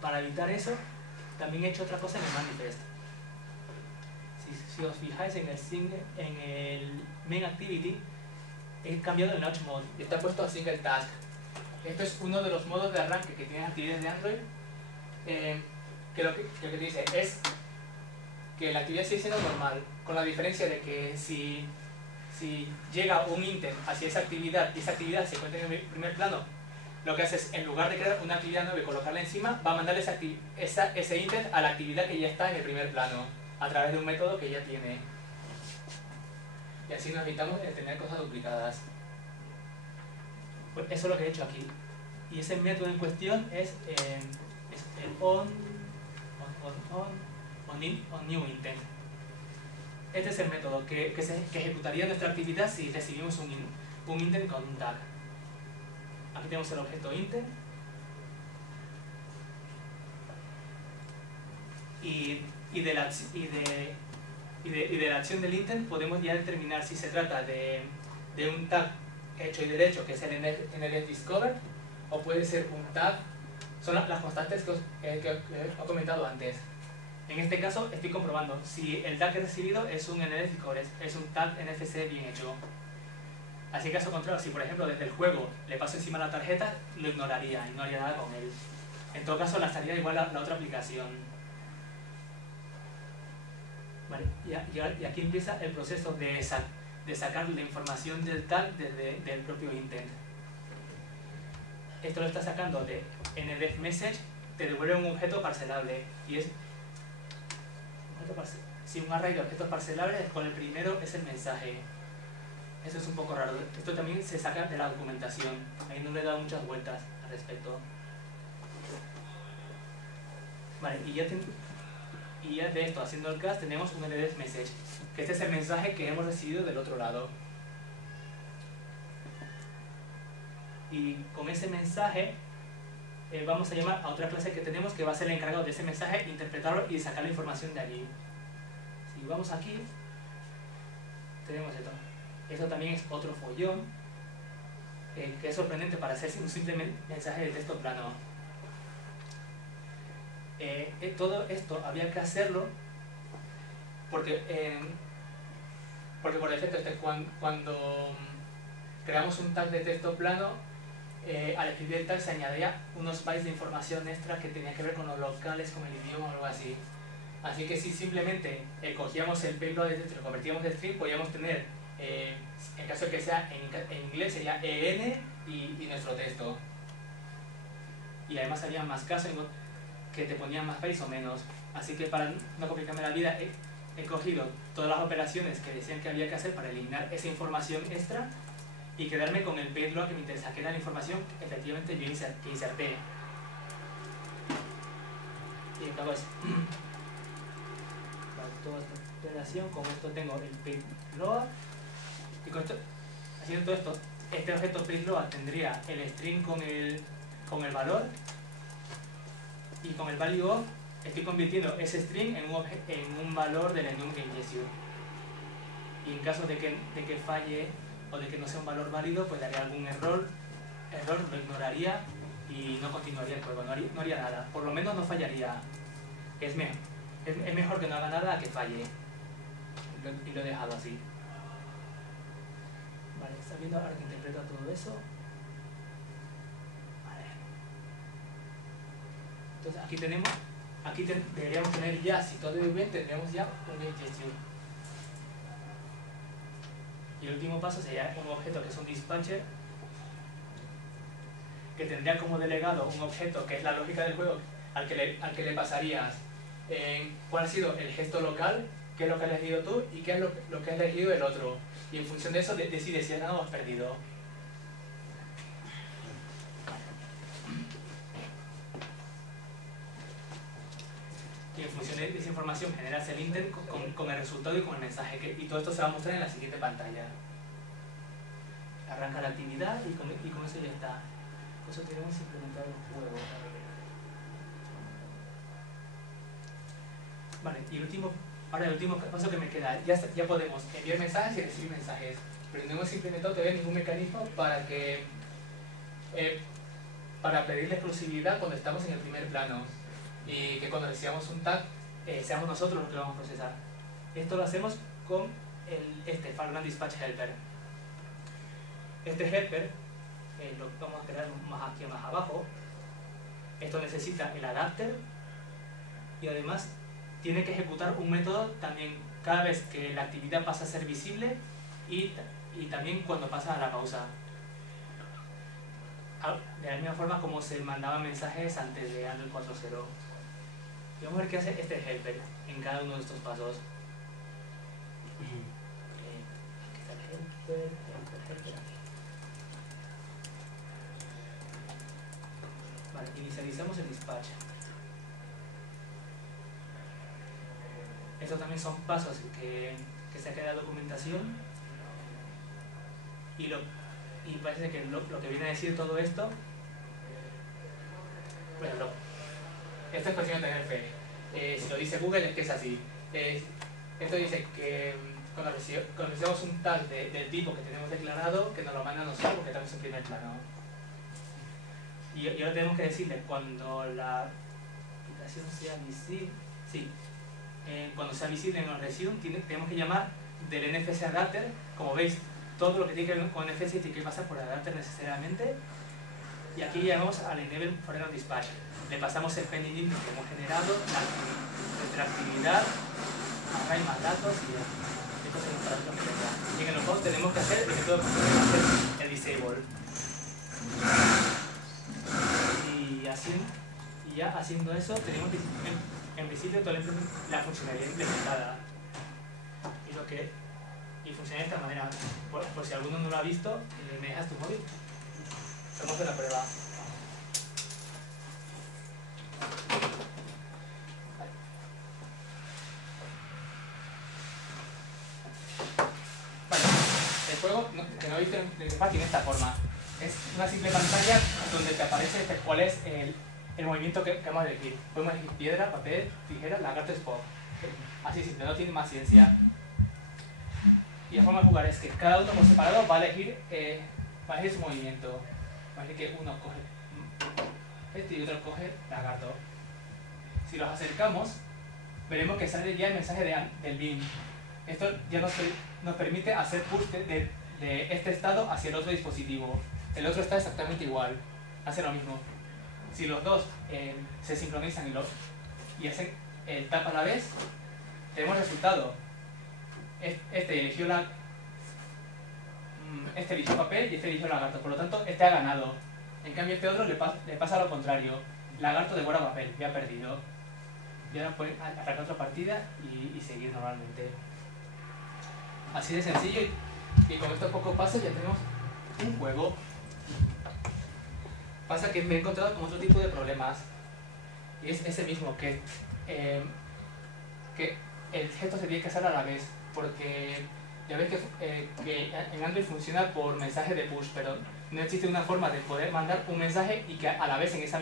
Para evitar eso, también he hecho otra cosa en el manifest. Si os fijáis en el main activity, he cambiado el notch mode y está puesto a single task. Esto es uno de los modos de arranque que tienen actividades de Android, que lo que te dice es que la actividad sigue siendo normal, con la diferencia de que si llega un intent hacia esa actividad y esa actividad se encuentra en el primer plano, lo que hace es, en lugar de crear una actividad nueva y colocarla encima, va a mandar ese intent a la actividad que ya está en el primer plano, a través de un método que ya tiene. Y así nos evitamos tener cosas duplicadas. Pues eso es lo que he hecho aquí. Y ese método en cuestión es el on new intent. Este es el método que ejecutaría nuestra actividad si recibimos un intent con un tag. Aquí tenemos el objeto intent. Y de la acción del intent podemos ya determinar si se trata de un tag hecho y derecho, que es el NLS Discover, o puede ser un tag, son las constantes que os he comentado antes. En este caso estoy comprobando si el tag que he recibido es un NLS Discover, es un tag NFC bien hecho. Así que caso contrario, si por ejemplo desde el juego le paso encima la tarjeta, lo ignoraría y no haría nada con él. En todo caso lanzaría igual la otra aplicación. Vale, y aquí empieza el proceso de sacar la información del tag del propio intent. Esto lo está sacando de NDF message, te devuelve un objeto parcelable y es un array de objetos parcelables. Con el primero es el mensaje. Eso es un poco raro. Esto también se saca de la documentación. Ahí no le he dado muchas vueltas al respecto. Vale, y ya de esto, haciendo el cast, tenemos un NDF message, que este es el mensaje que hemos recibido del otro lado. Y con ese mensaje vamos a llamar a otra clase que tenemos, que va a ser el encargado de ese mensaje, interpretarlo y sacar la información de allí. Si vamos aquí, tenemos esto. Eso también es otro follón, que es sorprendente para hacer un simple mensaje de texto plano. Todo esto había que hacerlo porque por defecto cuando creamos un tag de texto plano, al escribir el tag se añadía unos bytes de información extra que tenía que ver con los locales, con el idioma o algo así. Así que si simplemente cogíamos el payload de texto y lo convertíamos de string, podíamos tener, en caso de que sea en inglés, sería EN y nuestro texto. Y además había más casos que te ponían más bytes o menos. Así que para no complicarme la vida, he cogido todas las operaciones que decían que había que hacer para eliminar esa información extra y quedarme con el payload que me interesa, que era la información que efectivamente yo inserté. Y acabo eso. Para toda esta operación, con esto tengo el payload. Y con esto, haciendo todo esto, este objeto payload tendría el string con el valor, y con el value of estoy convirtiendo ese string en un valor del enum que ingestion. y en caso de que falle o de que no sea un valor válido, pues daría algún error, lo ignoraría y no continuaría el juego, no haría nada. Por lo menos no fallaría. Es mejor que no haga nada a que falle. Y lo he dejado así. Vale, está viendo ahora que interpreta todo eso. Vale. Entonces aquí deberíamos tener ya, si todo es bien, tendríamos ya un GateGesture. Y el último paso sería un objeto que es un dispatcher, que tendría como delegado un objeto que es la lógica del juego, al que le pasarías cuál ha sido el gesto local, qué es lo que has elegido tú y qué es lo que ha elegido el otro. Y en función de eso decides si has ganado o has perdido. Y en función de esa información generas el intent con el resultado y con el mensaje. Y todo esto se va a mostrar en la siguiente pantalla. Arranca la actividad y con eso ya está. Con eso tenemos implementado el juego. Vale, y el último paso que me queda, ya podemos enviar mensajes y recibir mensajes, pero no hemos implementado todavía ningún mecanismo para pedirle exclusividad cuando estamos en el primer plano y que cuando recibamos un tag seamos nosotros los que lo vamos a procesar. Esto lo hacemos con este Fireground Dispatch Helper. Este helper lo vamos a crear más aquí o más abajo. Esto necesita el adapter y además tiene que ejecutar un método también cada vez que la actividad pasa a ser visible y también cuando pasa a la pausa. De la misma forma como se mandaban mensajes antes de Android 4.0. Y vamos a ver qué hace este helper en cada uno de estos pasos. Aquí está el helper. Vale, inicializamos el dispatch. Estos también son pasos que se queda documentación y parece que lo que viene a decir todo esto, bueno, esto es cuestión de tener fe. Si lo dice Google es que es así. Esto dice que cuando recibimos un tag del tipo que tenemos declarado, que nos lo manda a nosotros porque estamos en primer plano. Y ahora tenemos que decirle cuando la aplicación sea visible, sí. Cuando sea visible en el resume, tenemos que llamar del NFS adapter. Como veis, todo lo que tiene que ver con NFS tiene que pasar por el adapter necesariamente. Y aquí llamamos al enable Fireground Dispatch. Le pasamos el pending input que hemos generado, nuestra actividad, array más datos y ya. Esto es un parámetro que tenga. Y en el host tenemos que hacer el método que hacer el disable. Y ya haciendo eso, tenemos en principio toda la funcionalidad implementada y funciona de esta manera. Por si alguno no lo ha visto, me dejas tu móvil, hacemos la prueba. Vale, el juego que no he visto en la interfaz tiene esta forma. Es una simple pantalla donde te aparece cuál es el movimiento que vamos a elegir. Podemos elegir piedra, papel, tijera, lagarto, spot. Así simple, no tiene más ciencia. Y la forma de jugar es que cada uno por separado va a elegir su movimiento. Va a elegir que uno coge este y otro coge lagarto. Si los acercamos, veremos que sale ya el mensaje del bin. Esto ya nos permite hacer push de este estado hacia el otro dispositivo. El otro está exactamente igual, hace lo mismo. Si los dos se sincronizan y hacen el tap a la vez, tenemos resultado. Este eligió papel y este eligió lagarto, por lo tanto este ha ganado. En cambio este otro le pasa lo contrario. Lagarto devora papel, ya ha perdido. Y ahora puede arrancar otra partida y seguir normalmente. Así de sencillo y con estos pocos pasos ya tenemos un juego. Pasa que me he encontrado con otro tipo de problemas y es ese mismo, que el gesto se tiene que hacer a la vez, porque ya ves que en Android funciona por mensaje de push, pero no existe una forma de poder mandar un mensaje y que a la vez en esa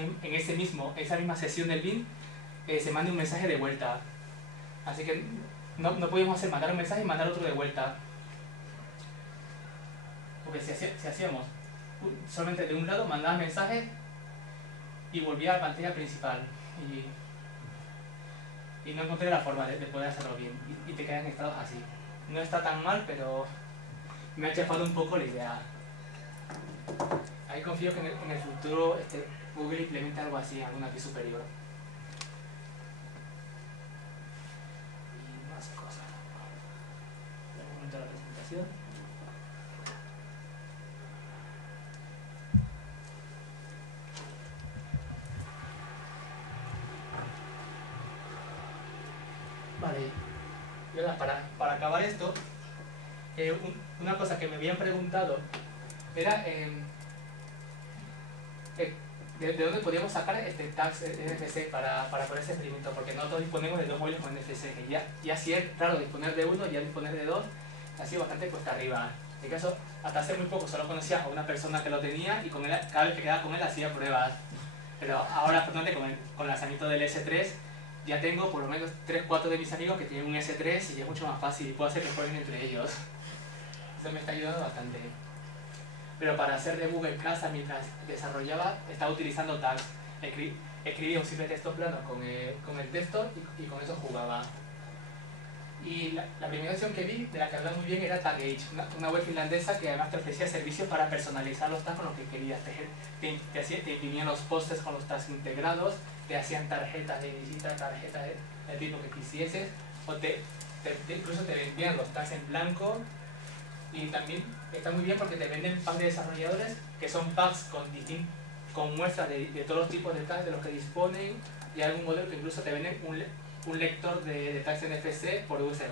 misma sesión del bin se mande un mensaje de vuelta. Así que no podemos mandar un mensaje y mandar otro de vuelta. porque si hacíamos solamente de un lado, mandabas mensajes y volvía a la pantalla principal. Y no encontré la forma de poder hacerlo bien. Y te quedan estados así. No está tan mal, pero me ha chafado un poco la idea. Ahí confío que en el futuro Google implemente algo así, alguna API superior. Y más cosas. Un momento de la presentación. Vale, y ahora para acabar esto, una cosa que me habían preguntado era de dónde podíamos sacar tags NFC para poner ese experimento, porque no todos disponemos de 2 módulos con NFC, que ya si es raro disponer de uno, ya disponer de 2 ha sido bastante cuesta arriba. En mi caso, hasta hace muy poco solo conocía a una persona que lo tenía y con él, cada vez que quedaba con él hacía pruebas. Pero ahora, afortunadamente, con el lanzamiento del S3, ya tengo por lo menos 3-4 de mis amigos que tienen un S3 y ya es mucho más fácil y puedo hacer que jueguen entre ellos. Eso me está ayudando bastante. Pero para hacer debug en casa mientras desarrollaba, estaba utilizando tags. Escribía un simple texto plano con el desktop y con eso jugaba. Y la primera opción que vi, de la que hablaba muy bien, era TagAge, una web finlandesa que además te ofrecía servicios para personalizar los tags con lo que querías. Te imprimían los pósters con los tags integrados, te hacían tarjetas de visita, tarjetas del tipo que quisieses, o incluso te vendían los tags en blanco. Y también está muy bien porque te venden packs de desarrolladores que son packs con muestras de todos los tipos de tags de los que disponen, y hay algún modelo que incluso te venden un lector de tags NFC por USB.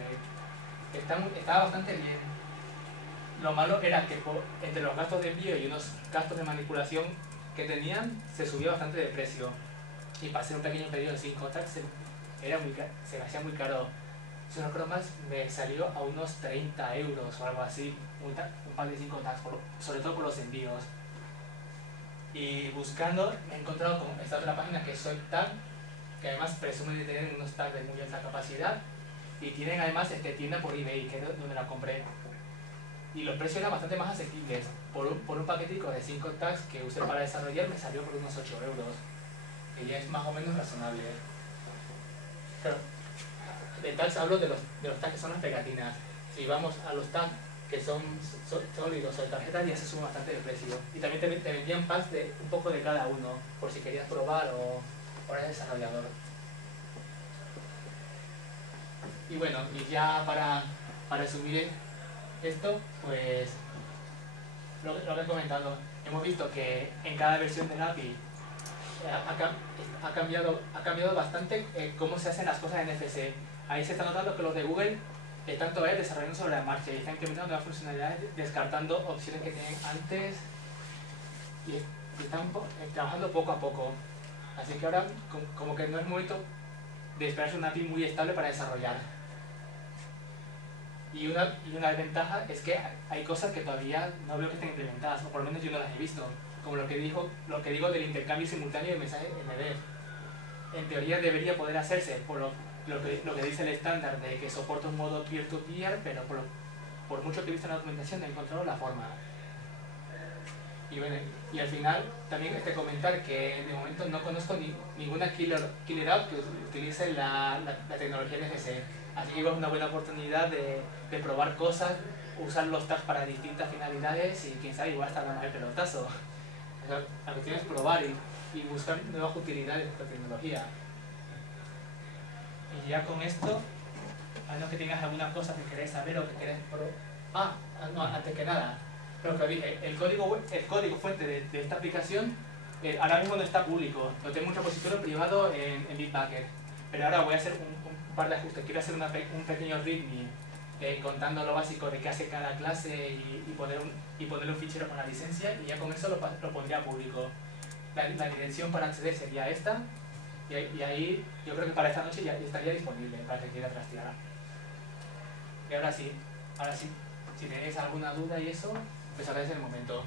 Estaba bastante bien. Lo malo era que entre los gastos de envío y unos gastos de manipulación que tenían, se subía bastante de precio. Y para hacer un pequeño pedido de 5 tags se me hacía muy caro. Si no creo más, me salió a unos 30 euros o algo así, un pack de 5 tags, sobre todo por los envíos. Y buscando, me he encontrado con esta otra página que es SoyTag, que además presume de tener unos tags de muy alta capacidad, y tienen además tienda por eBay, que es donde la compré. Y los precios eran bastante más asequibles. Por un paquetico de 5 tags que usé para desarrollar, me salió por unos 8 euros, que ya es más o menos razonable. Claro, de tags hablo de los tags que son las pegatinas. Si vamos a los tags que son sólidos o de tarjetas, ya se sube bastante de precio. Y también te vendían packs de un poco de cada uno, por si querías probar o eres desarrollador. Y bueno, y ya para resumir esto, pues lo que he comentado, hemos visto que en cada versión del API ha cambiado bastante cómo se hacen las cosas en NFC. Ahí se está notando que los de Google están todavía desarrollando sobre la marcha y están implementando nuevas funcionalidades, descartando opciones que tenían antes y están trabajando poco a poco. Así que ahora como que no es momento de esperarse una API muy estable para desarrollar. Y una desventaja es que hay cosas que todavía no veo que estén implementadas, o por lo menos yo no las he visto, como lo que digo del intercambio simultáneo de mensajes MD. En teoría debería poder hacerse por lo que dice el estándar de que soporta un modo peer-to-peer, pero por mucho que he visto en la documentación no he encontrado la forma. Y bueno, y al final también comentar que de momento no conozco ninguna killer app que utilice la tecnología NFC. Así que es una buena oportunidad de probar cosas, usar los tags para distintas finalidades y quién sabe, igual hasta ganar el pelotazo. O sea, la cuestión es probar y buscar nuevas utilidades de esta tecnología. Y ya con esto, a menos que tengas alguna cosa que querés saber o que querés probar. No, antes que nada, creo que dije, el código fuente de esta aplicación ahora mismo no está público, lo tengo en un repositorio privado en Bitbucket, pero ahora voy a hacer un par de ajustes. Quiero hacer un pequeño readme contando lo básico de qué hace cada clase y ponerle un fichero con la licencia, y ya con eso lo pondría público. La dirección para acceder sería esta, y ahí yo creo que para esta noche ya estaría disponible para que quiera trastear. Y ahora sí, si tenéis alguna duda y eso, pues ahora es el momento.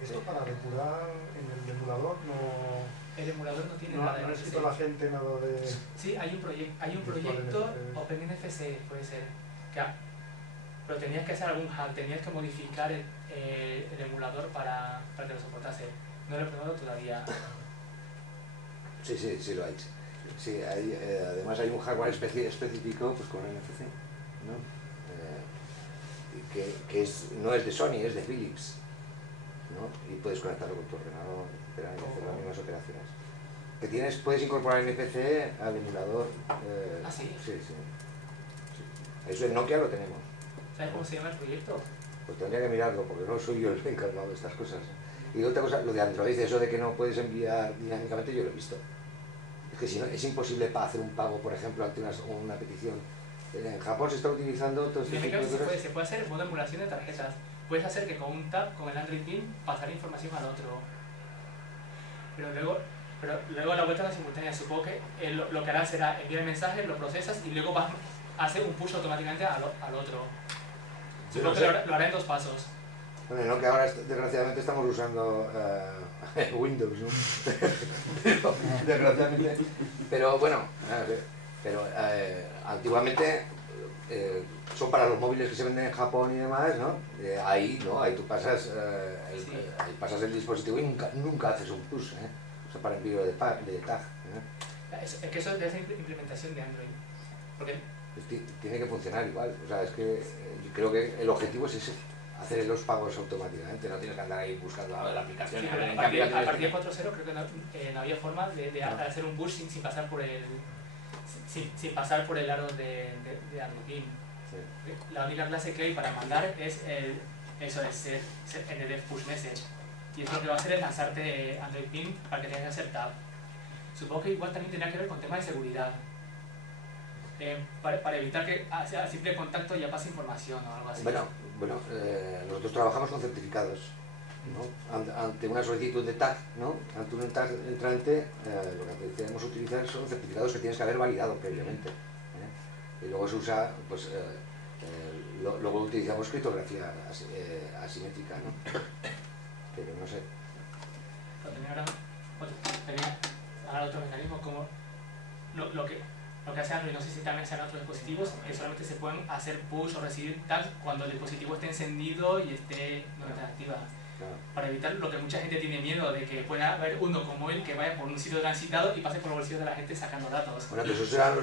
¿Esto para depurar en el emulador no...? El emulador no tiene nada de ¿No necesita la gente nada de...? Sí, hay un proyecto OpenNFC, puede ser. pero tenías que hacer algún hack, tenías que modificar el emulador para que lo soportase. No lo he probado todavía. Sí lo hay. Sí, además hay un hardware específico pues, con NFC, ¿no? Que no es de Sony, es de Philips, ¿no? Y puedes conectarlo con tu ordenador, etcétera, y hacer las mismas operaciones. Que puedes incorporar NFC al emulador. ¿Ah, sí? Sí. Eso en Nokia lo tenemos. ¿Sabes cómo se llama el proyecto? Pues tendría que mirarlo, porque no soy yo el encargado de estas cosas. Y otra cosa, lo de Android, eso de que no puedes enviar dinámicamente, yo lo he visto. Es que si no, es imposible para hacer un pago, por ejemplo, ante una petición. En Japón se está utilizando todo este tipo de cosas. Se puede hacer modo emulación de tarjetas. Puedes hacer que con un tab, con el Android Pin, pasar información al otro. Pero luego la vuelta no es simultánea. Supongo que lo que harás será enviar el mensaje, lo procesas y luego vas a hacer un push automáticamente al otro. Supongo que lo hará en 2 pasos. Bueno, no, que ahora desgraciadamente estamos usando Windows, ¿no? Desgraciadamente. Pero bueno, antiguamente son para los móviles que se venden en Japón y demás, ¿no? Ahí tú pasas, ahí pasas el dispositivo y nunca haces un push, ¿eh? O sea, para envío de tag. Es que eso es de esa implementación de Android. Porque tiene que funcionar igual. O sea, es que yo creo que el objetivo es ese. Hacer los pagos automáticamente, no tienes que andar ahí buscando la aplicación. Sí, a partir de 4.0 creo que no había forma de hacer un push sin pasar por el aro de Android Pin. Sí. La única clase que hay para mandar es el NDF Push Message. Y eso lo que va a hacer es lanzarte Android Pin para que tengas que hacer tab. Supongo que igual también tendrá que ver con temas de seguridad. Para evitar que a simple contacto ya pase información o algo así. Bueno, nosotros trabajamos con certificados, ¿no? Ante una solicitud de tag, ¿no? Ante un tag entrante, lo que tenemos que utilizar son certificados que tienes que haber validado previamente, ¿eh? Y luego se usa, pues, luego utilizamos criptografía asimétrica, ¿no? Pero no sé. Ahora otro mecanismo como lo que hace Android, no sé si también sean otros dispositivos, que solamente se pueden hacer push o recibir tags cuando el dispositivo esté encendido y esté no esté activa. Claro. Para evitar lo que mucha gente tiene miedo, de que pueda haber uno con móvil que vaya por un sitio transitado y pase por los bolsillos de la gente sacando datos. Bueno, pero esos eran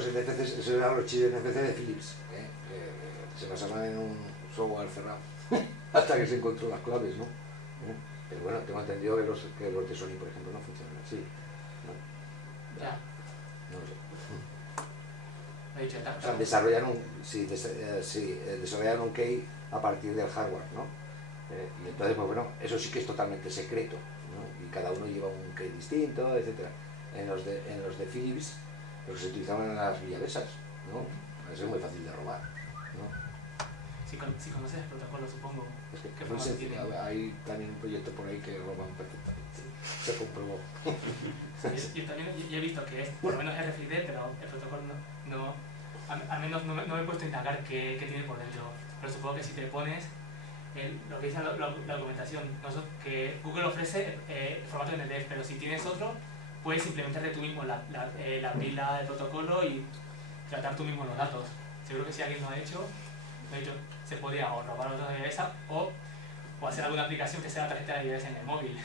los chips NFC de Philips, que se basaban en un software cerrado, hasta que se encontró las claves, ¿no? Pero bueno, tengo entendido que los de Sony, por ejemplo, no funcionan así. ¿No? Ya. No sé. O sea, desarrollaron un key a partir del hardware, ¿no? Y entonces, pues bueno, eso sí que es totalmente secreto, ¿no? Y cada uno lleva un key distinto, etc. En los de Philips, los que se utilizaban en las villavesas, ¿no? Eso es muy fácil de robar, ¿no? Si conoces el protocolo, supongo. Es que muy sencillo. Hay también un proyecto por ahí que roban perfectamente. Se comprobó. Yo también he visto que por lo menos es RFID, pero el protocolo no al menos no me he puesto a indagar qué tiene por dentro. Pero supongo que si te pones lo que dice la documentación, que Google ofrece el formato NDF, pero si tienes otro, puedes implementarte tú mismo la pila del protocolo y tratar tú mismo los datos. Seguro que si alguien lo ha hecho, se podría o robar otra de esa o hacer alguna aplicación que sea la tarjeta de IBS en el móvil.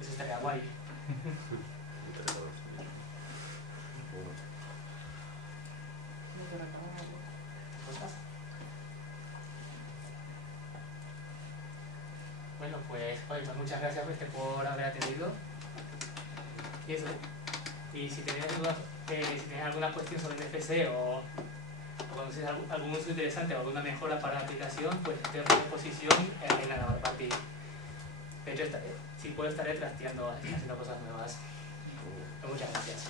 Eso estaría guay. Bueno, pues muchas gracias por haber atendido. Y eso. Y si tenéis alguna cuestión sobre NFC o conocéis algún uso interesante o alguna mejora para la aplicación, pues estoy a vuestra disposición en la Navarparty. De hecho, si puedo estaré trasteando, haciendo cosas nuevas. Muchas gracias.